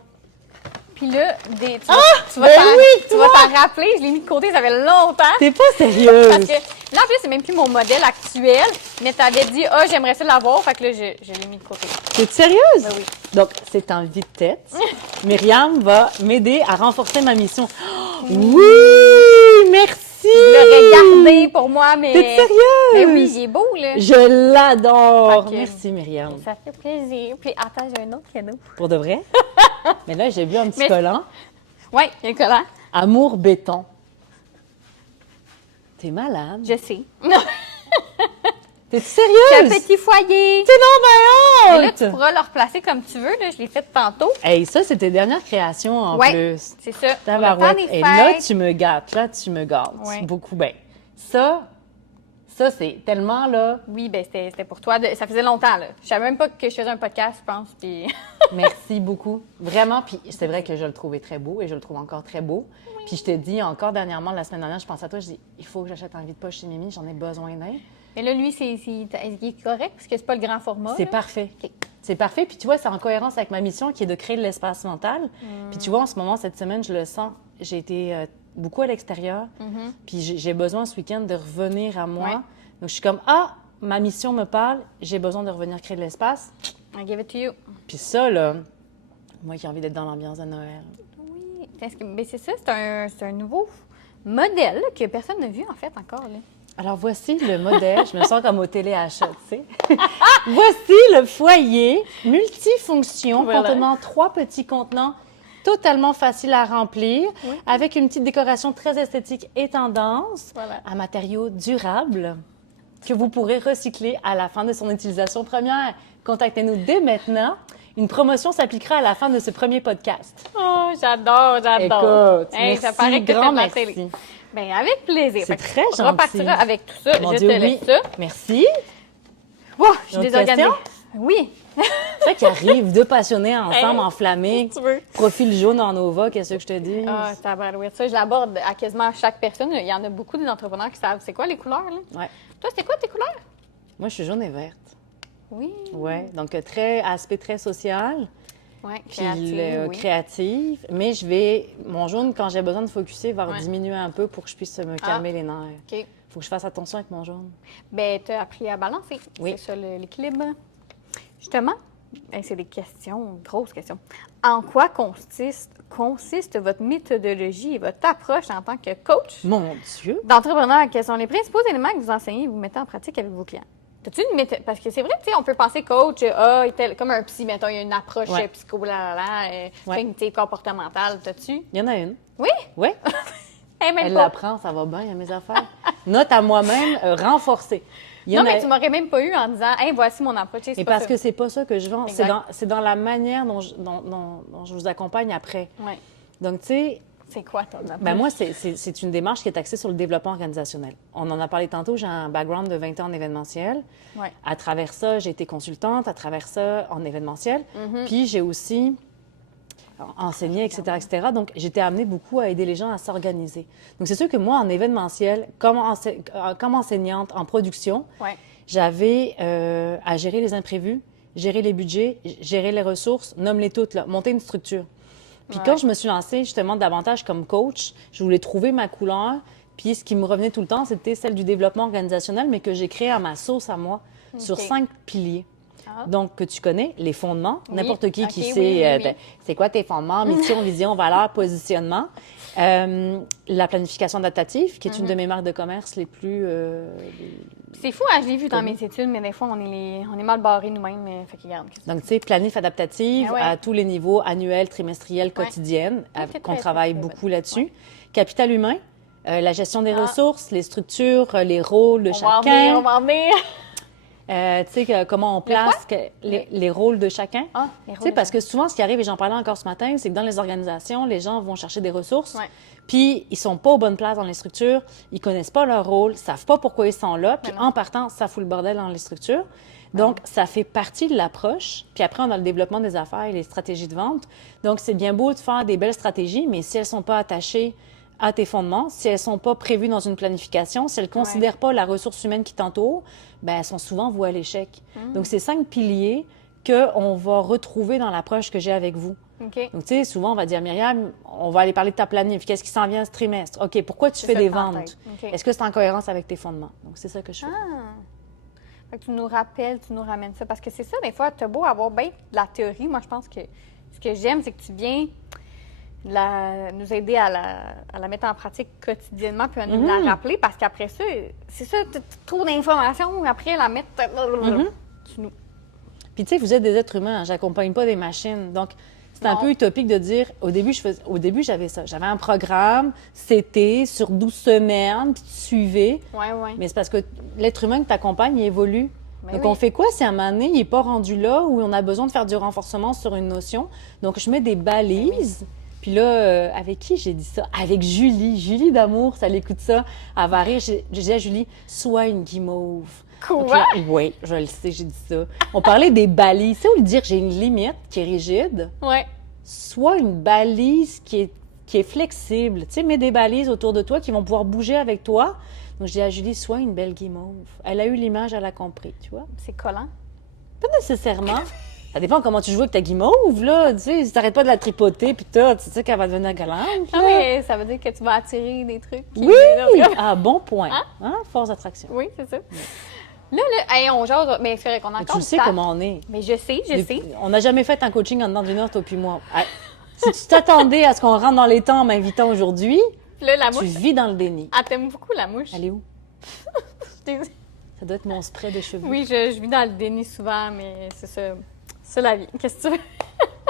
Puis là, tu vas ben t'en- oui, tu vas t'en rappeler, je l'ai mis de côté, ça fait longtemps. T'es pas sérieuse! Parce que là, en plus, c'est même plus mon modèle actuel, mais tu avais dit, j'aimerais ça l'avoir, fait que là, je l'ai mis de côté. T'es sérieuse? Ben oui. Donc, c'est en vitesse. Myriam va m'aider à renforcer ma mission. Oh, oui! Merci! Je l'aurais gardé pour moi, mais. T'es sérieuse? Ben oui, il est beau, là. Je l'adore! Fait que- Merci, Myriam. Ça fait plaisir. Puis attends, j'ai un autre cadeau. Pour de vrai? Mais là, j'ai vu un petit Mais- collant. Oui, il y a un collant. Amour béton. T'es malade? Je sais. T'es C'est un sérieuse? petit foyer. C'est non, Et ma là, honte! tu pourras le replacer comme tu veux. Là. Je l'ai fait tantôt. Hey, ça, c'est tes dernières créations en Ouais. plus. C'est ça. Pour le temps Tabarouette. des Et là, fêtes. tu me gâtes. Là, tu me gâtes. Ouais. Beaucoup. Ben, ça, c'est tellement, là... Oui, ben c'était pour toi. Ça faisait longtemps, là. Je savais même pas que je faisais un podcast, je pense. Puis... Merci beaucoup. Vraiment. Puis c'est vrai que je le trouvais très beau et je le trouve encore très beau. Puis je t'ai dit encore dernièrement, la semaine dernière, je pense à toi, je dis, il faut que j'achète un vide poche chez Mimi, j'en ai besoin d'un. Mais là, lui, il est correct parce que c'est pas le grand format. C'est là. parfait. OK. C'est parfait. Puis tu vois, c'est en cohérence avec ma mission qui est de créer de l'espace mental. Puis tu vois, en ce moment, cette semaine, je le sens. J'ai été beaucoup à l'extérieur. Puis j'ai besoin ce week-end de revenir à moi. Ouais. Donc je suis comme, ma mission me parle, j'ai besoin de revenir créer de l'espace. I give it to you. Puis ça, là, moi qui ai envie d'être dans l'ambiance de Noël. Oui. Mais c'est ça, c'est un nouveau modèle là, que personne n'a vu, en fait, encore. Là. Alors voici le modèle, je me sens comme au téléachat, tu sais. Voici le foyer multifonction Voilà. contenant 3 petits contenants totalement faciles à remplir, avec une petite décoration très esthétique et tendance, Voilà. à matériaux durables que vous pourrez recycler à la fin de son utilisation première. Contactez-nous dès maintenant. Une promotion s'appliquera à la fin de ce premier podcast. Oh, j'adore. Écoute, Hey, ça merci, paraît que grand t'aimes la merci. télé. Bien, avec plaisir. C'est Fait que très On gentil. repartira avec tout ça. Mon je Dieu, te oui. laisse ça. Merci. Wow, je suis Une autre désorganisée. question? Oui. C'est ça qui arrive, deux passionnés ensemble, Hey, enflammés. tu veux. Profil jaune en Nova, qu'est-ce que je te dis? Ah, tabarouette. Ça, je l'aborde à quasiment chaque personne. Il y en a beaucoup des entrepreneurs qui savent c'est quoi les couleurs. Là. Ouais. Toi, c'est quoi tes couleurs? Moi, je suis jaune et verte. Oui. Ouais. Donc, aspect très social, Oui, puis créative, oui. créative. Mais mon jaune, quand j'ai besoin de focusser, va Ouais. diminuer un peu pour que je puisse me calmer les nerfs. OK. Faut que je fasse attention avec mon jaune. Bien, tu as appris à balancer. Oui. C'est ça l'équilibre. Justement, c'est des questions, grosses questions. En quoi consiste votre méthodologie et votre approche en tant que coach Mon Dieu! d'entrepreneur? Quels sont les principaux éléments que vous enseignez et vous mettez en pratique avec vos clients? T'as-tu une méthode? Parce que c'est vrai, tu sais, on peut penser coach, comme un psy, mettons, il y a une approche Ouais. cognitivo comportementale. T'as-tu? Il y en a une. Oui? Oui. Eh, même Elle pas. l'apprend, ça va bien, il y a mes affaires. Note à moi-même, renforcée. Il y Non, en a- mais tu m'aurais même pas eu en disant, hey, voici mon approche. C'est Et pas parce ça. que c'est pas ça que je vends. Exact. C'est dans la manière dont je vous accompagne après. Ouais. Donc, tu sais, C'est quoi ton approche? ben moi, c'est une démarche qui est axée sur le développement organisationnel. On en a parlé tantôt, j'ai un background de 20 ans en événementiel. Ouais. À travers ça, j'ai été consultante, à travers ça, en événementiel. Puis j'ai aussi enseigné, etc., etc. Donc, j'étais amenée beaucoup à aider les gens à s'organiser. Donc, c'est sûr que moi, en événementiel, comme enseignante en production, Ouais. j'avais à gérer les imprévus, gérer les budgets, gérer les ressources, nomme-les toutes, là, monter une structure. Puis Ouais. quand je me suis lancée justement davantage comme coach, je voulais trouver ma couleur. Puis ce qui me revenait tout le temps, c'était celle du développement organisationnel, mais que j'ai créé à ma sauce à moi, sur 5 piliers. Ah. Donc, que tu connais, les fondements. Oui. N'importe qui OK, qui oui, sait, oui, oui. c'est quoi tes fondements, mission, vision, valeur, positionnement. La planification adaptative, qui est une de mes marques de commerce les plus... C'est fou, hein, je l'ai vu dans mes études, mais des fois, on est mal barrés nous-mêmes. Fait que regarde. Donc, tu sais, planif adaptative Ah ouais. à tous les niveaux, annuel, trimestriel, quotidienne, Ouais, c'est qu'on très, travaille très, très beaucoup bonne. là-dessus. Capital humain, la gestion des Ah. ressources, les structures, les rôles de On va en chacun. venir, on va en venir. Tu sais, comment on place les rôles de chacun. Ah, les Tu rôles sais, de parce que souvent, ce qui arrive, et j'en parlais encore ce matin, c'est que dans les organisations, les gens vont chercher des ressources, Ouais. puis ils sont pas aux bonnes places dans les structures, ils connaissent pas leur rôle, savent pas pourquoi ils sont là, puis Mais non. en partant, ça fout le bordel dans les structures. Donc, ça fait partie de l'approche. Puis après, on a le développement des affaires et les stratégies de vente. Donc, c'est bien beau de faire des belles stratégies, mais si elles sont pas attachées à tes fondements, si elles sont pas prévues dans une planification, si elles ne considèrent pas la ressource humaine qui t'entoure, ben elles sont souvent vouées à l'échec. Donc, c'est 5 piliers qu'on va retrouver dans l'approche que j'ai avec vous. OK. Donc, tu sais, souvent, on va dire, Myriam, on va aller parler de ta planif. Qu'est-ce qui s'en vient ce trimestre? OK, pourquoi tu C'est fais ça des que t'as en ventes? tête. OK. Est-ce que c'est en cohérence avec tes fondements? Donc, c'est ça que je fais. Ah! Fait que tu nous rappelles, tu nous ramènes ça. Parce que c'est ça, des fois, t'as beau avoir bien de la théorie. Moi, je pense que ce que j'aime, c'est que tu viens nous aider à la mettre en pratique quotidiennement puis à nous la rappeler. Parce qu'après ça, c'est ça, tu trop d'informations. Après, la mettre. Tu nous... Puis, tu sais, vous êtes des êtres humains. J'accompagne pas des machines. Donc, c'est un Non. peu utopique de dire, au début, j'avais ça. J'avais un programme, c'était sur 12 semaines, puis tu suivais. Ouais, ouais. Mais c'est parce que l'être humain que tu accompagnes, il évolue. Ben Donc, oui. on fait quoi si à un moment donné, il n'est pas rendu là où on a besoin de faire du renforcement sur une notion? Donc, je mets des balises. Puis là, avec qui j'ai dit ça? Avec Julie. Julie d'amour, ça l'écoute ça. Elle va rire. J'ai dit à Julie, sois une guimauve. Quoi? Donc là, oui, je le sais, j'ai dit ça. On parlait des balises. Tu sais, au lieu de dire j'ai une limite qui est rigide, Ouais. soit une balise qui est flexible. Tu sais, mets des balises autour de toi qui vont pouvoir bouger avec toi. Donc, je dis à Julie, sois une belle guimauve. Elle a eu l'image, elle a compris, tu vois. C'est collant. Pas nécessairement. Ça dépend comment tu joues avec ta guimauve, là. Tu sais, si t'arrêtes pas de la tripoter, puis tu sais qu'elle va devenir galante. Ah, là. mais ça veut dire que tu vas attirer des trucs. qui- Oui! Ah, bon point. Hein? Force d'attraction. Oui, c'est ça. Là, hey, on jase. Mais c'est vrai qu'on a Mais encore tu du sais temps. comment on est. Mais je sais. On n'a jamais fait un coaching en dedans d'une heure, toi puis moi. Ah, si tu t'attendais à ce qu'on rentre dans les temps en m'invitant aujourd'hui, Puis là, la tu mouche, vis dans le déni. elle t'aime beaucoup, la mouche. Elle est où? Je t'ai- Ça doit être mon spray de cheveux. Oui, je vis dans le déni souvent, mais c'est ça. C'est la vie. Qu'est-ce que tu veux?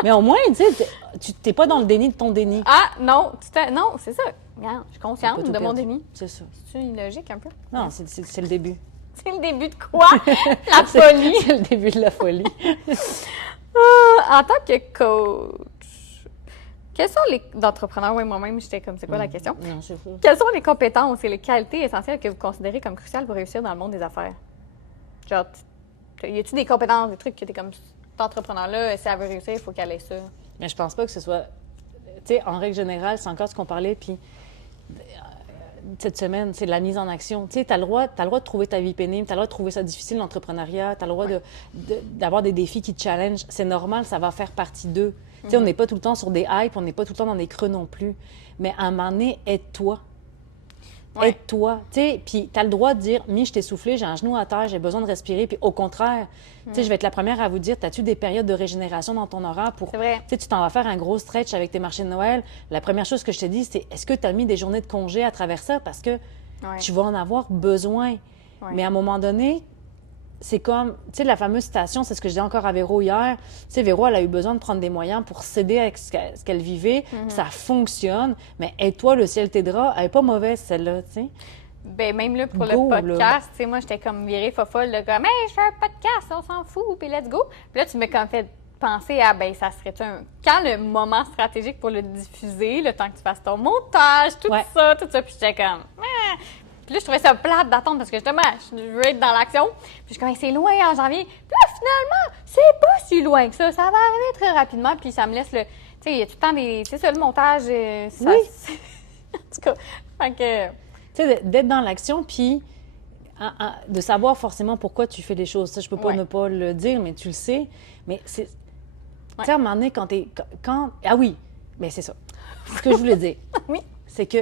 Mais au moins, tu sais, tu t'es pas dans le déni de ton déni. Ah, non, non, c'est ça. Regarde, je suis Pas consciente tout de mon perdu. déni. C'est ça. C'est illogique un peu. Non, c'est le début. C'est le début de quoi? La folie. C'est le début de la folie. En tant que coach, quels sont les d'entrepreneurs? Oui, moi-même, j'étais comme, c'est quoi la question? Non, c'est ça. Quelles sont les compétences et les qualités essentielles que vous considérez comme cruciales pour réussir dans le monde des affaires? Genre, y a-tu des compétences, des trucs que t'es comme, cet entrepreneur-là, si elle veut réussir, il faut qu'elle ait ça? Mais je pense pas que ce soit... Tu sais, en règle générale, c'est encore ce qu'on parlait, puis cette semaine, c'est de la mise en action. Tu sais, tu as le droit de trouver ta vie pénible, tu as le droit de trouver ça difficile, l'entrepreneuriat, tu as le droit d'avoir des défis qui te challengent. C'est normal, ça va faire partie d'eux. Tu sais, on n'est pas tout le temps sur des hypes, on n'est pas tout le temps dans des creux non plus. Mais à un moment donné, aide-toi. Ouais. Aide-toi. Tu sais, puis tu as le droit de dire, je t'ai soufflé, j'ai un genou à terre, j'ai besoin de respirer. Puis au contraire, tu sais, je vais être la première à vous dire, as-tu des périodes de régénération dans ton horaire pour... C'est vrai. Tu sais, tu t'en vas faire un gros stretch avec tes marchés de Noël. La première chose que je te dis, c'est est-ce que tu as mis des journées de congé à travers ça? Parce que Ouais. tu vas en avoir besoin. Ouais. Mais à un moment donné, c'est comme, tu sais, la fameuse citation, c'est ce que je dis encore à Véro hier. Tu sais, Véro, elle a eu besoin de prendre des moyens pour s'aider avec ce qu'elle vivait. Ça fonctionne. Mais aide-toi, le ciel t'aidera. Elle n'est pas mauvaise, celle-là, tu sais. Ben, même là, pour Go, le podcast, tu sais, moi, j'étais comme virée fofolle, de comme, hey, je fais un podcast, on s'en fout, puis let's go. Puis là, tu m'as comme fait penser à, ben, ça serait quand le moment stratégique pour le diffuser, le temps que tu fasses ton montage, tout Ouais. ça, puis j'étais comme, ah. Puis là, je trouvais ça plate d'attendre parce que justement, je veux être dans l'action. Puis je suis comme, c'est loin en janvier. Puis là, finalement, c'est pas si loin que ça. Ça va arriver très rapidement. Puis ça me laisse le. Tu sais, il y a tout le temps des. C'est ça, le montage. Ça, Oui. en tout cas, fait que. Tu sais, d'être dans l'action, puis de savoir forcément pourquoi tu fais les choses. Ça, je peux pas Ouais. ne pas le dire, mais tu le sais. Mais c'est... Tu Ouais. sais, à un moment donné, quand t'es... Ah oui, mais c'est ça. Ce que je voulais dire, Oui. c'est que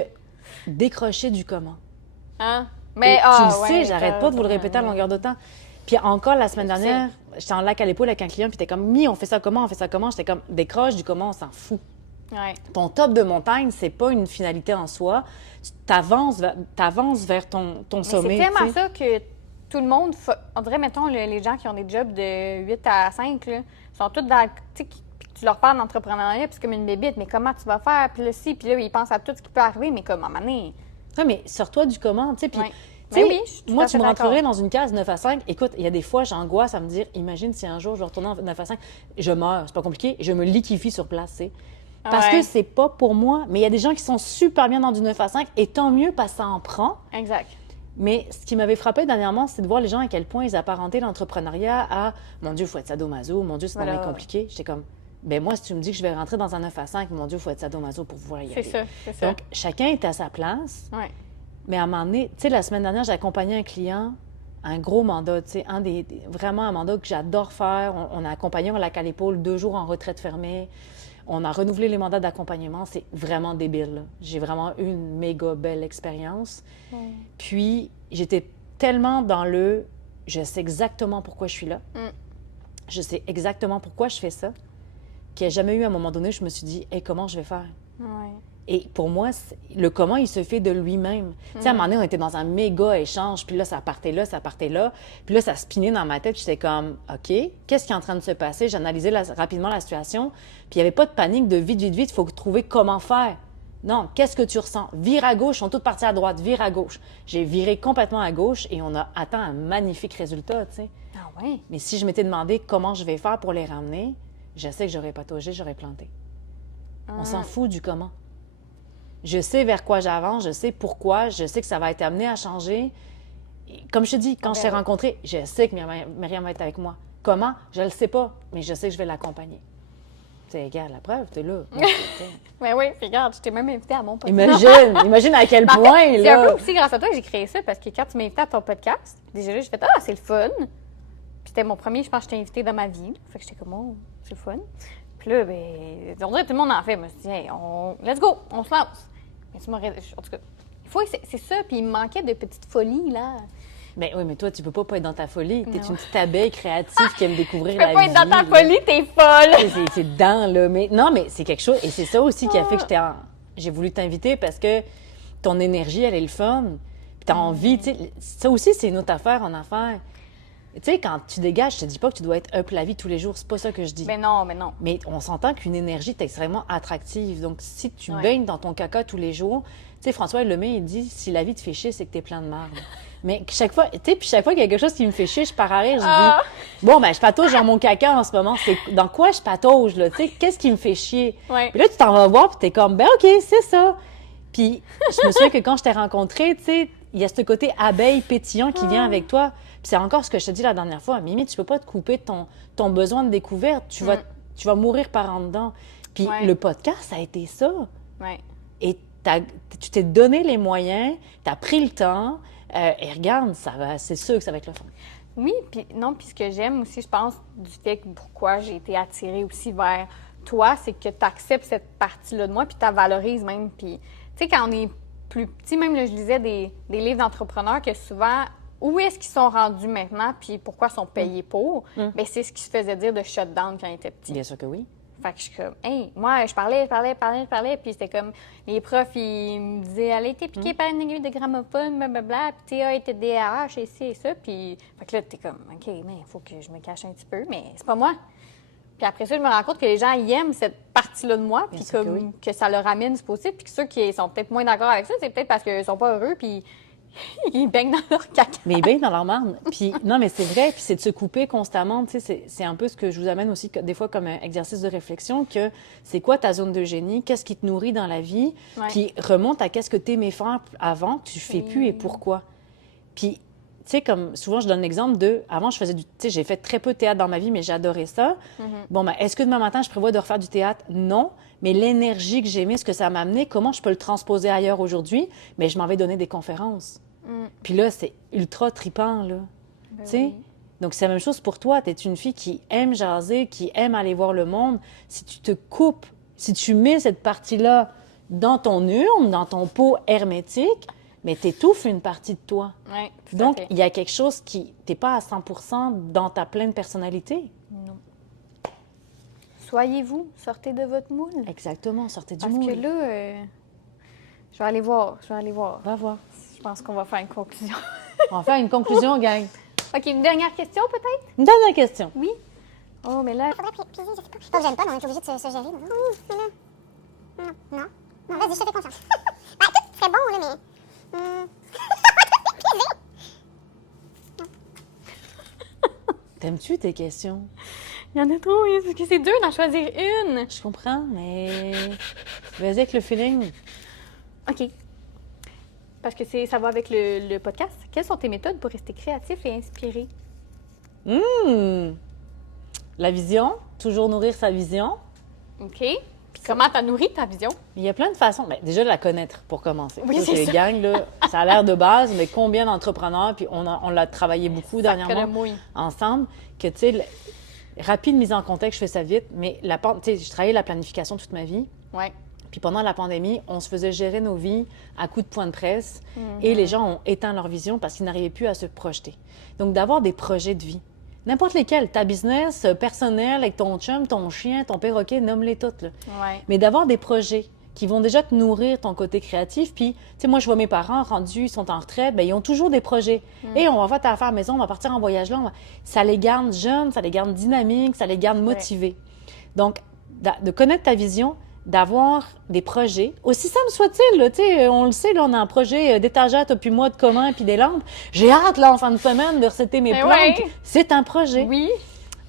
décrocher du comment. Hein? Et Mais, tu le ouais, sais, j'arrête pas de vous le répéter à longueur de temps. Puis encore la semaine Je sais. dernière, j'étais en lac à l'épaule avec un client, puis t'es comme, on fait ça comment, on fait ça comment? J'étais comme, décroche du comment, on s'en fout. Ouais. Ton top de montagne, c'est pas une finalité en soi. Tu t'avances vers ton Mais sommet. c'est tellement tu sais. ça que tout le monde, on dirait, mettons, les gens qui ont des jobs de 8 à 5, là, sont tous dans, tu sais, puis tu leur parles d'entrepreneuriat, puis c'est comme une bébite, mais comment tu vas faire, puis là, puis là, ils pensent à tout ce qui peut arriver, mais comme, à un moment donné, Ouais, mais sors-toi du comment, tu sais. Puis Ouais. Ben sais, oui, je suis tout moi, à tu fait me d'accord. rentrerais dans une case 9 à 5. Écoute, il y a des fois, j'angoisse à me dire, imagine si un jour je vais retourner en 9 à 5, je meurs, c'est pas compliqué, je me liquéfie sur place, tu sais. Parce Ouais. que c'est pas pour moi. Mais il y a des gens qui sont super bien dans du 9 à 5 et tant mieux parce que ça en prend. Exact. Mais ce qui m'avait frappé dernièrement, c'est de voir les gens à quel point ils apparentaient l'entrepreneuriat à mon Dieu, il faut être sadomaso, mon Dieu, c'est Voilà. tellement compliqué. J'étais comme, ben moi, si tu me dis que je vais rentrer dans un 9 à 5, mon Dieu, il faut être sadomaso pour pouvoir y C'est aller. ça, c'est ça. Donc, chacun est à sa place. Ouais. Mais à un moment donné, tu sais, la semaine dernière, j'ai accompagné un client, un gros mandat, tu sais, vraiment un mandat que j'adore faire. On a accompagné, on l'a qu'à l'épaule, 2 jours en retraite fermée. On a renouvelé les mandats d'accompagnement. C'est vraiment débile, là. J'ai vraiment eu une méga belle expérience. Puis, j'étais tellement dans je sais exactement pourquoi je suis là. Je sais exactement pourquoi je fais ça, qu'il n'y a jamais eu un moment donné, je me suis dit, hey, comment je vais faire? Ouais. Et pour moi, le comment, il se fait de lui-même. Tu sais, à un moment donné, on était dans un méga échange, puis là, ça partait là, ça partait là. Puis là, ça spinait dans ma tête, puis j'étais comme, OK, qu'est-ce qui est en train de se passer? J'analysais rapidement la situation, puis il n'y avait pas de panique de vite, vite, vite, il faut trouver comment faire. Non, qu'est-ce que tu ressens? Vire à gauche, ils sont toutes parties à droite, vire à gauche. J'ai viré complètement à gauche et on a atteint un magnifique résultat, tu sais. Ah ouais? Mais si je m'étais demandé comment je vais faire pour les ramener, je sais que j'aurais pataugé, j'aurais planté. On s'en fout du comment. Je sais vers quoi j'avance, je sais pourquoi, je sais que ça va être amené à changer. Et comme je te dis, quand je t'ai rencontré, je sais que Myriam va être avec moi. Comment? Je le sais pas, mais je sais que je vais l'accompagner. C'est égal, la preuve, t'es là. Moi, Ben oui, puis regarde, je t'ai même invité à mon podcast. imagine à quel Mais en fait, point, c'est un là. peu aussi grâce à toi que j'ai créé ça, parce que quand tu m'as invité à ton podcast, déjà là, j'ai fait « Ah, c'est le fun! » Puis c'était mon premier, je pense, que je t'ai invité dans ma vie. Là. Fait que j'étais comme « Oh, c'est le fun! » Puis là, ben, on dirait que tout le monde en fait. Je me suis dit « Hey, let's go, on se lance! » Mais tu m'aurais... En tout cas, c'est ça, puis il me manquait de petites folies, là. Ben oui, mais toi, tu peux pas être dans ta folie. T'es une petite abeille créative qui aime découvrir Tu la peux pas vie. être dans ta là. folie, t'es folle! C'est dedans, là. Mais non, mais c'est quelque chose. Et c'est ça aussi qui a fait que j'ai voulu t'inviter parce que ton énergie, elle est le fun. Puis t'as envie, tu sais. Ça aussi, c'est une autre affaire en affaires. Tu sais, quand tu dégages, je te dis pas que tu dois être up la vie tous les jours. C'est pas ça que je dis. Mais non, mais non. Mais on s'entend qu'une énergie est extrêmement attractive. Donc, si tu Ouais. baignes dans ton caca tous les jours, tu sais, François Lemay, il dit si la vie te fait chier, c'est que t'es plein de marde. Mais chaque fois, tu sais, puis chaque fois qu'il y a quelque chose qui me fait chier, je pars à rire, je dis bon, ben, je patauge dans mon caca en ce moment. C'est dans quoi je patauge, là? Tu sais, qu'est-ce qui me fait chier? Ouais. Puis là, tu t'en vas voir, puis t'es comme ben, OK, c'est ça. Puis je me souviens que quand je t'ai rencontré, tu sais, il y a ce côté abeille pétillant qui vient avec toi. Puis c'est encore ce que je te dis la dernière fois. Mimi, tu peux pas te couper de ton besoin de découverte. Tu vas mourir par en dedans. Puis le podcast, ça a été ça. Ouais. Et tu t'es donné les moyens, tu as pris le temps. Et regarde, c'est sûr que ça va être le fun. Oui, puis non, puis ce que j'aime aussi, je pense, du fait que pourquoi j'ai été attirée aussi vers toi, c'est que tu acceptes cette partie-là de moi, puis tu la valorises même. Puis, tu sais, quand on est plus petit, même là, je lisais des livres d'entrepreneurs que souvent, où est-ce qu'ils sont rendus maintenant, puis pourquoi ils sont payés pour, bien, c'est ce qui se faisait dire de shutdown quand ils étaient petits. Bien sûr que oui. Fait que je suis comme, hey, moi, je parlais, puis c'était comme, les profs, ils me disaient, elle a été piquée par une aiguille de gramophone, blablabla, puis Théa était DRH, et ci et ça, puis, fait que là, t'es comme, OK, mais il faut que je me cache un petit peu, mais c'est pas moi. Puis après ça, je me rends compte que les gens, ils aiment cette partie-là de moi, puis comme que ça leur amène du positif, puis que ceux qui sont peut-être moins d'accord avec ça, c'est peut-être parce qu'ils sont pas heureux, puis ils baignent dans leur caca. Mais ils baignent dans leur marde. Puis non, mais c'est vrai, puis c'est de se couper constamment. Tu sais, c'est un peu ce que je vous amène aussi des fois comme un exercice de réflexion, que c'est quoi ta zone de génie, qu'est-ce qui te nourrit dans la vie, puis remonte à qu'est-ce que tu aimais faire avant, que tu fais plus et pourquoi. Puis, tu sais, comme souvent, je donne l'exemple de, avant, je faisais tu sais, j'ai fait très peu de théâtre dans ma vie, mais j'adorais ça. Bon, ben, est-ce que demain matin, je prévois de refaire du théâtre? Non. Mais l'énergie que j'aimais, ce que ça m'a amené, comment je peux le transposer ailleurs aujourd'hui? Mais je m'en vais donner des conférences. Puis là, c'est ultra trippant, là. Ben Tu sais? oui. Donc, c'est la même chose pour toi. Tu es une fille qui aime jaser, qui aime aller voir le monde. Si tu te coupes, si tu mets cette partie-là dans ton urne, dans ton pot hermétique, mais tu étouffes une partie de toi. Ouais, tout à Donc, fait. il y a quelque chose qui t'es pas à 100% dans ta pleine personnalité. Non. Soyez-vous, sortez de votre moule. Exactement, sortez du Parce moule. que là, je vais aller voir. Va voir. Je pense qu'on va faire une conclusion. On va faire une conclusion, gang. OK, une dernière question peut-être? Une dernière question. Oui. Oh, mais là... Faudrait puis je sais pas. Pas que j'aime pas, mais on est obligé de se gérer. Non, oui, mais là. Non. Non, vas-y, je te fais confiance. Ben, tout serait bon, là, mais. Plaisir. aimes-tu tes questions? Il y en a trop, hein, parce que c'est dur d'en choisir une. Je comprends, mais vas-y avec le feeling. OK. Parce que ça va avec le podcast. Quelles sont tes méthodes pour rester créatif et inspiré? La vision, toujours nourrir sa vision. OK. Puis comment t'as nourri ta vision? Il y a plein de façons. Ben, déjà, de la connaître pour commencer. Oui, c'est ça. Gang, là, ça a l'air de base, mais combien d'entrepreneurs, puis on l'a travaillé beaucoup dernièrement ensemble, que, tu sais, rapide mise en contexte, je fais ça vite, mais tu sais, j'ai travaillé la planification toute ma vie. Ouais. Puis pendant la pandémie, on se faisait gérer nos vies à coups de point de presse et les gens ont éteint leur vision parce qu'ils n'arrivaient plus à se projeter. Donc, d'avoir des projets de vie, n'importe lesquels, ta business, personnel, avec ton chum, ton chien, ton perroquet, nomme-les toutes. Là. Ouais. Mais d'avoir des projets qui vont déjà te nourrir ton côté créatif. Puis, tu sais, moi, je vois mes parents rendus, ils sont en retraite, bien, ils ont toujours des projets. Et on va faire ta affaire à la maison, on va partir en voyage là. Ça les garde jeunes, ça les garde dynamiques, ça les garde motivés. Donc, de connaître ta vision, d'avoir des projets, aussi simple soit-il, là, tu sais, on le sait, là, on a un projet d'étagère, toi puis moi, de commun, puis des lampes. J'ai hâte, là, en fin de semaine, de recéter mes plantes. Ouais. C'est un projet. Oui.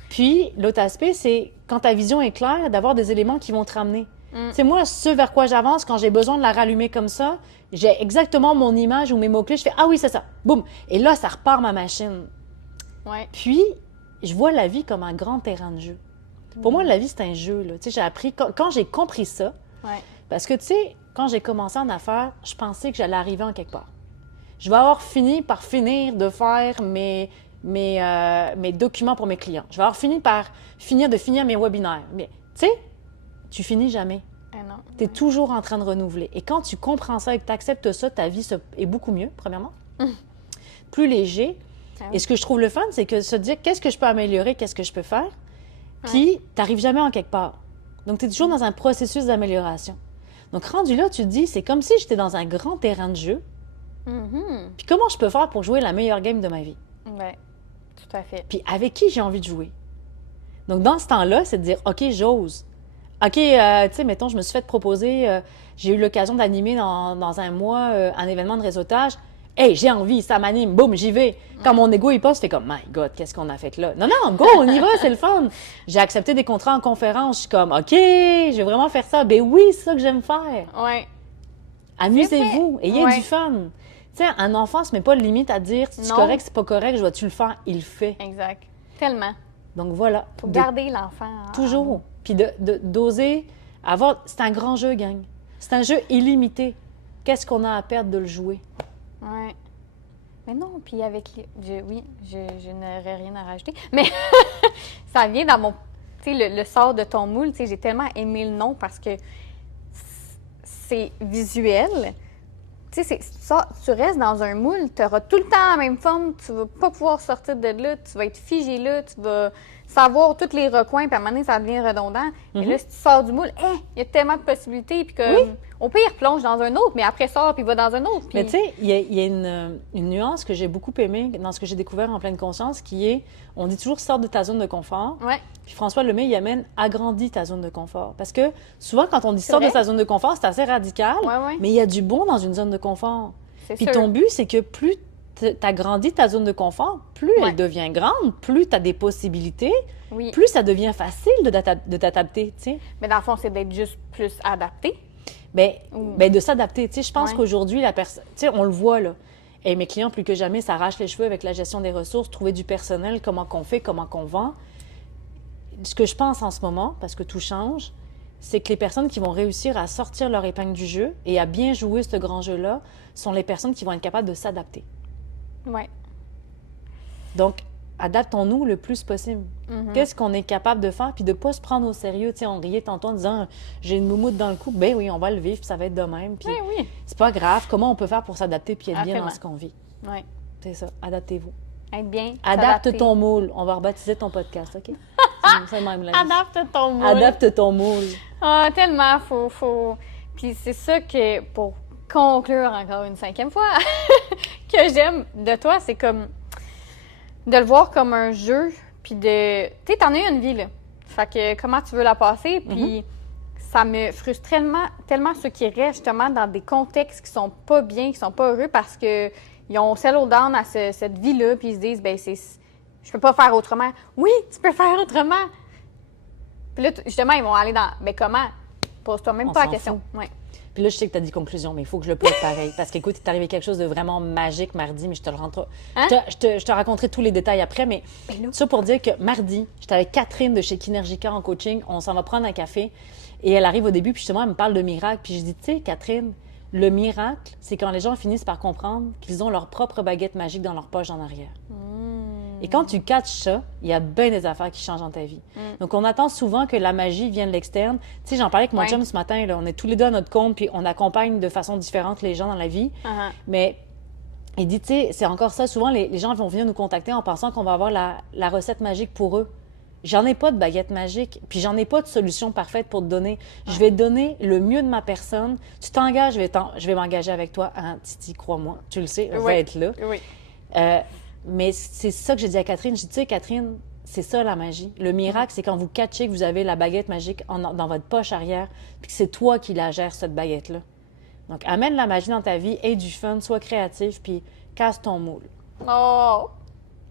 Puis, l'autre aspect, c'est quand ta vision est claire, d'avoir des éléments qui vont te ramener. Tu sais, moi, ce vers quoi j'avance, quand j'ai besoin de la rallumer comme ça, j'ai exactement mon image ou mes mots-clés, je fais « Ah oui, c'est ça! » Boum! Et là, ça repart ma machine. Ouais. Puis, je vois la vie comme un grand terrain de jeu. Pour moi, la vie, c'est un jeu, là. Tu sais, j'ai appris... Quand j'ai compris ça, parce que, tu sais, quand j'ai commencé en affaires, je pensais que j'allais arriver en quelque part. Je vais avoir fini par finir de faire mes documents pour mes clients. Je vais avoir fini par finir mes webinaires. Mais, tu sais, tu finis jamais. Tu es toujours en train de renouveler. Et quand tu comprends ça et que tu acceptes ça, ta vie est beaucoup mieux, premièrement. Plus léger. Et ce que je trouve le fun, c'est que se dire qu'est-ce que je peux améliorer, qu'est-ce que je peux faire. Puis, tu n'arrives jamais en quelque part. Donc, tu es toujours dans un processus d'amélioration. Donc, rendu là, tu te dis, c'est comme si j'étais dans un grand terrain de jeu. Puis, comment je peux faire pour jouer la meilleure game de ma vie? Oui, tout à fait. Puis, avec qui j'ai envie de jouer? Donc, dans ce temps-là, c'est de dire, OK, j'ose. OK, tu sais, mettons, je me suis fait proposer, j'ai eu l'occasion d'animer dans un mois un événement de réseautage. Hey, j'ai envie, ça m'anime, boum, j'y vais. Quand mon ego, il passe, c'est comme, my God, qu'est-ce qu'on a fait là? Non, go, on y va, c'est le fun. J'ai accepté des contrats en conférence. Je suis comme, OK, je vais vraiment faire ça. Ben oui, c'est ça que j'aime faire. Oui. Amusez-vous, ayez du fun. Tu sais, un enfant se met pas de limite à dire, c'est correct, c'est pas correct, je dois-tu le faire? Il le fait. Exact. Tellement. Donc voilà. Faut garder l'enfant. Toujours. Puis d'oser avoir. C'est un grand jeu, gang. C'est un jeu illimité. Qu'est-ce qu'on a à perdre de le jouer? Oui. Mais non, puis avec je n'aurais rien à rajouter. Mais ça vient dans mon... Tu sais, le sort de ton moule, tu sais, j'ai tellement aimé le nom parce que c'est visuel. Tu sais, tu restes dans un moule, tu auras tout le temps la même forme, tu vas pas pouvoir sortir de là, tu vas être figé là, tu vas savoir tous les recoins, puis à un moment donné, ça devient redondant. Et là, si tu sors du moule, il y a tellement de possibilités, puis que au pire, plonge dans un autre, mais après sort, puis va dans un autre. Puis... Mais tu sais, il y a une nuance que j'ai beaucoup aimée dans ce que j'ai découvert en pleine conscience, qui est, on dit toujours, sors de ta zone de confort. Ouais. Puis François Lemay, il amène, agrandis ta zone de confort. Parce que souvent, quand on dit sors de sa zone de confort, c'est assez radical, mais il y a du bon dans une zone de confort. Puis ton but, c'est que plus tu agrandis ta zone de confort, plus elle devient grande, plus tu as des possibilités, plus ça devient facile de t'adapter, tu sais. Mais dans le fond, c'est d'être juste plus adapté. Ben, de s'adapter. Tu sais, je pense qu'aujourd'hui, la personne, tu sais, on le voit, là. Et mes clients, plus que jamais, s'arrachent les cheveux avec la gestion des ressources, trouver du personnel, comment qu'on fait, comment qu'on vend. Ce que je pense en ce moment, parce que tout change, c'est que les personnes qui vont réussir à sortir leur épingle du jeu et à bien jouer ce grand jeu-là sont les personnes qui vont être capables de s'adapter. Oui. Donc, adaptons-nous le plus possible. Qu'est-ce qu'on est capable de faire, puis de ne pas se prendre au sérieux. Tu sais, on riait tantôt en disant « j'ai une moumoute dans le cou ». Ben oui, on va le vivre, puis ça va être de même. Puis c'est pas grave. Comment on peut faire pour s'adapter puis être bien dans ce qu'on vit? Oui. C'est ça, adaptez-vous. Être bien, Adapte ton moule. On va rebaptiser ton podcast, OK? C'est même là. Adapte ton moule. Adapte ton moule. Ah, tellement, faut... Puis c'est ça que, pour conclure encore une 5e fois, que j'aime de toi, c'est comme de le voir comme un jeu, puis de... Tu sais, t'en as une vie, là. Fait que comment tu veux la passer, puis ça me frustre tellement ceux qui restent justement dans des contextes qui sont pas bien, qui sont pas heureux parce que ils ont settle down à cette vie-là, puis ils se disent, ben c'est je peux pas faire autrement. Oui, tu peux faire autrement. Puis là, justement, ils vont aller dans, mais comment? Pose-toi même On pas la s'en question. Ouais. Puis là, je sais que tu as dit conclusion, mais il faut que je le pose pareil. Parce qu'écoute, il est arrivé quelque chose de vraiment magique mardi, mais je te le rentre. Hein? Je te raconterai tous les détails après, mais ça pour dire que mardi, j'étais avec Catherine de chez Kinergica en coaching. On s'en va prendre un café. Et elle arrive au début, puis justement, elle me parle de miracle. Puis je dis, tu sais, Catherine, le miracle, c'est quand les gens finissent par comprendre qu'ils ont leur propre baguette magique dans leur poche en arrière. Et quand tu catches ça, il y a bien des affaires qui changent dans ta vie. Donc, on attend souvent que la magie vienne de l'externe. Tu sais, j'en parlais avec mon chum ce matin, là, on est tous les deux à notre compte, puis on accompagne de façon différente les gens dans la vie. Mais il dit, tu sais, c'est encore ça. Souvent, les gens vont venir nous contacter en pensant qu'on va avoir la recette magique pour eux. J'en ai pas de baguette magique, puis j'en ai pas de solution parfaite pour te donner. Je vais te donner le mieux de ma personne. Tu t'engages, je vais m'engager avec toi. Hein, Titi, crois-moi, tu le sais, je vais être là. Oui. Mais c'est ça que j'ai dit à Catherine. Je dis, tu sais, Catherine, c'est ça la magie. Le miracle, c'est quand vous catchez que vous avez la baguette magique dans votre poche arrière, puis que c'est toi qui la gères, cette baguette-là. Donc, amène la magie dans ta vie, aie du fun, sois créatif, puis casse ton moule. Oh!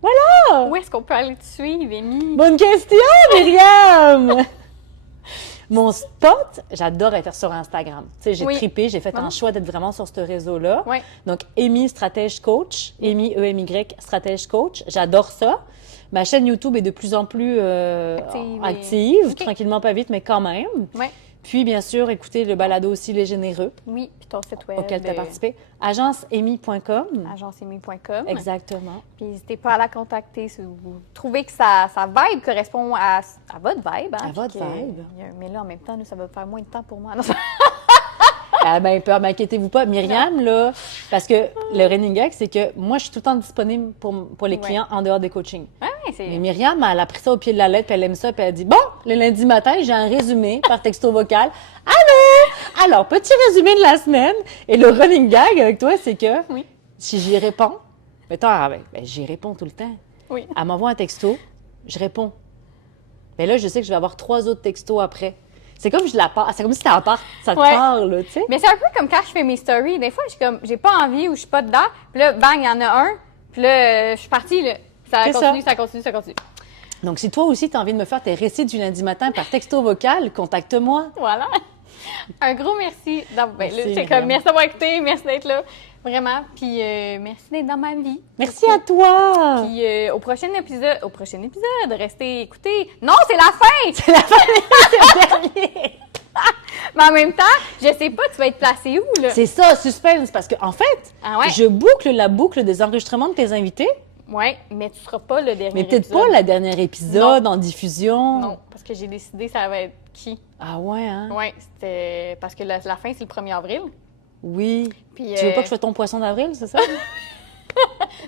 Voilà! Où est-ce qu'on peut aller te suivre, Amy? Bonne question, Myriam! Mon spot, j'adore être sur Instagram. Tu sais, j'ai trippé, j'ai fait un choix d'être vraiment sur ce réseau-là. Oui. Donc, Amy Stratège Coach, Amy, E-M-Y, Stratège Coach. J'adore ça. Ma chaîne YouTube est de plus en plus active, tranquillement, pas vite, mais quand même. Oui. Puis, bien sûr, écoutez le balado aussi Les Généreux, Oui, puis ton site web. auquel tu as participé. Agenceamy.com. agenceamy.com. Exactement. Puis n'hésitez pas à la contacter si vous trouvez que sa vibe correspond à votre vibe. Hein, À votre puis que- vibe. Mais là, en même temps, nous, ça va faire moins de temps pour moi. Ah ben, peur, m'inquiétez-vous pas. Myriam, là, parce que le running gag, c'est que moi, je suis tout le temps disponible pour les clients en dehors des coachings. Ouais, c'est... Mais Myriam, elle a pris ça au pied de la lettre, puis elle aime ça, puis elle dit, bon, le lundi matin, j'ai un résumé par texto vocal. Allô? Alors, petit résumé de la semaine. Et le running gag avec toi, c'est que si j'y réponds, mettons, j'y réponds tout le temps. Oui. Elle m'envoie un texto, je réponds. Mais là, je sais que je vais avoir 3 autres textos après. C'est comme c'est comme si ça te parle, tu sais. Mais c'est un peu comme quand je fais mes stories. Des fois, j'ai pas envie ou je suis pas dedans. Puis là, bang, il y en a un. Puis là, je suis partie, là. Ça continue. Donc, si toi aussi, tu as envie de me faire tes récits du lundi matin par texto vocal, contacte-moi. Voilà. Un gros merci. Merci, Merci d'avoir écouté, merci d'être là. Vraiment. Puis merci d'être dans ma vie. Merci à toi! Puis au prochain épisode, restez écoutés. Non, c'est la fin! C'est la fin, c'est le dernier! Mais en même temps, je sais pas, tu vas être placé où, là? C'est ça, suspense, parce qu'en fait, je boucle la boucle des enregistrements de tes invités, Oui, mais tu seras pas le dernier mais peut-être épisode. pas la dernière épisode en diffusion. Non, parce que j'ai décidé ça va être qui. Ah ouais, hein? Oui, c'était... Parce que la fin, c'est le 1er avril. Oui. Puis, Tu veux pas que je sois ton poisson d'avril, c'est ça?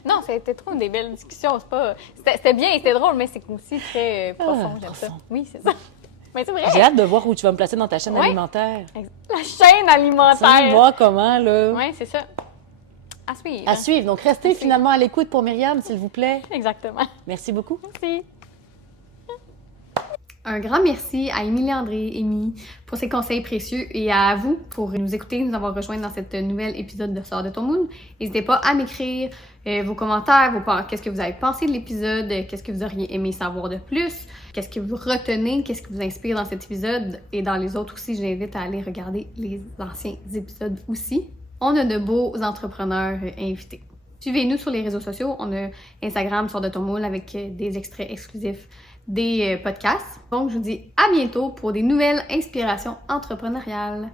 Non, c'était trop des belles discussions, c'est pas... C'était bien, c'était drôle, mais c'est aussi très profond, j'aime ça. profond. Oui, c'est ça. Mais c'est vrai. J'ai hâte de voir où tu vas me placer dans ta chaîne alimentaire. La chaîne Tu alimentaire. voir comment, là. Oui, c'est ça. À suivre. À suivre. Donc, restez finalement à l'écoute pour Myriam, s'il vous plaît. Exactement. Merci beaucoup. Merci. Un grand merci à Émilie André, Amy, pour ses conseils précieux et à vous pour nous écouter, nous avoir rejoints dans cette nouvel épisode de Sors de ton moule. N'hésitez pas à m'écrire vos commentaires, qu'est-ce que vous avez pensé de l'épisode, qu'est-ce que vous auriez aimé savoir de plus, qu'est-ce que vous retenez, qu'est-ce qui vous inspire dans cet épisode et dans les autres aussi. J'invite à aller regarder les anciens épisodes aussi. On a de beaux entrepreneurs invités. Suivez-nous sur les réseaux sociaux. On a Instagram, Sors de ton moule avec des extraits exclusifs des podcasts. Donc, je vous dis à bientôt pour des nouvelles inspirations entrepreneuriales.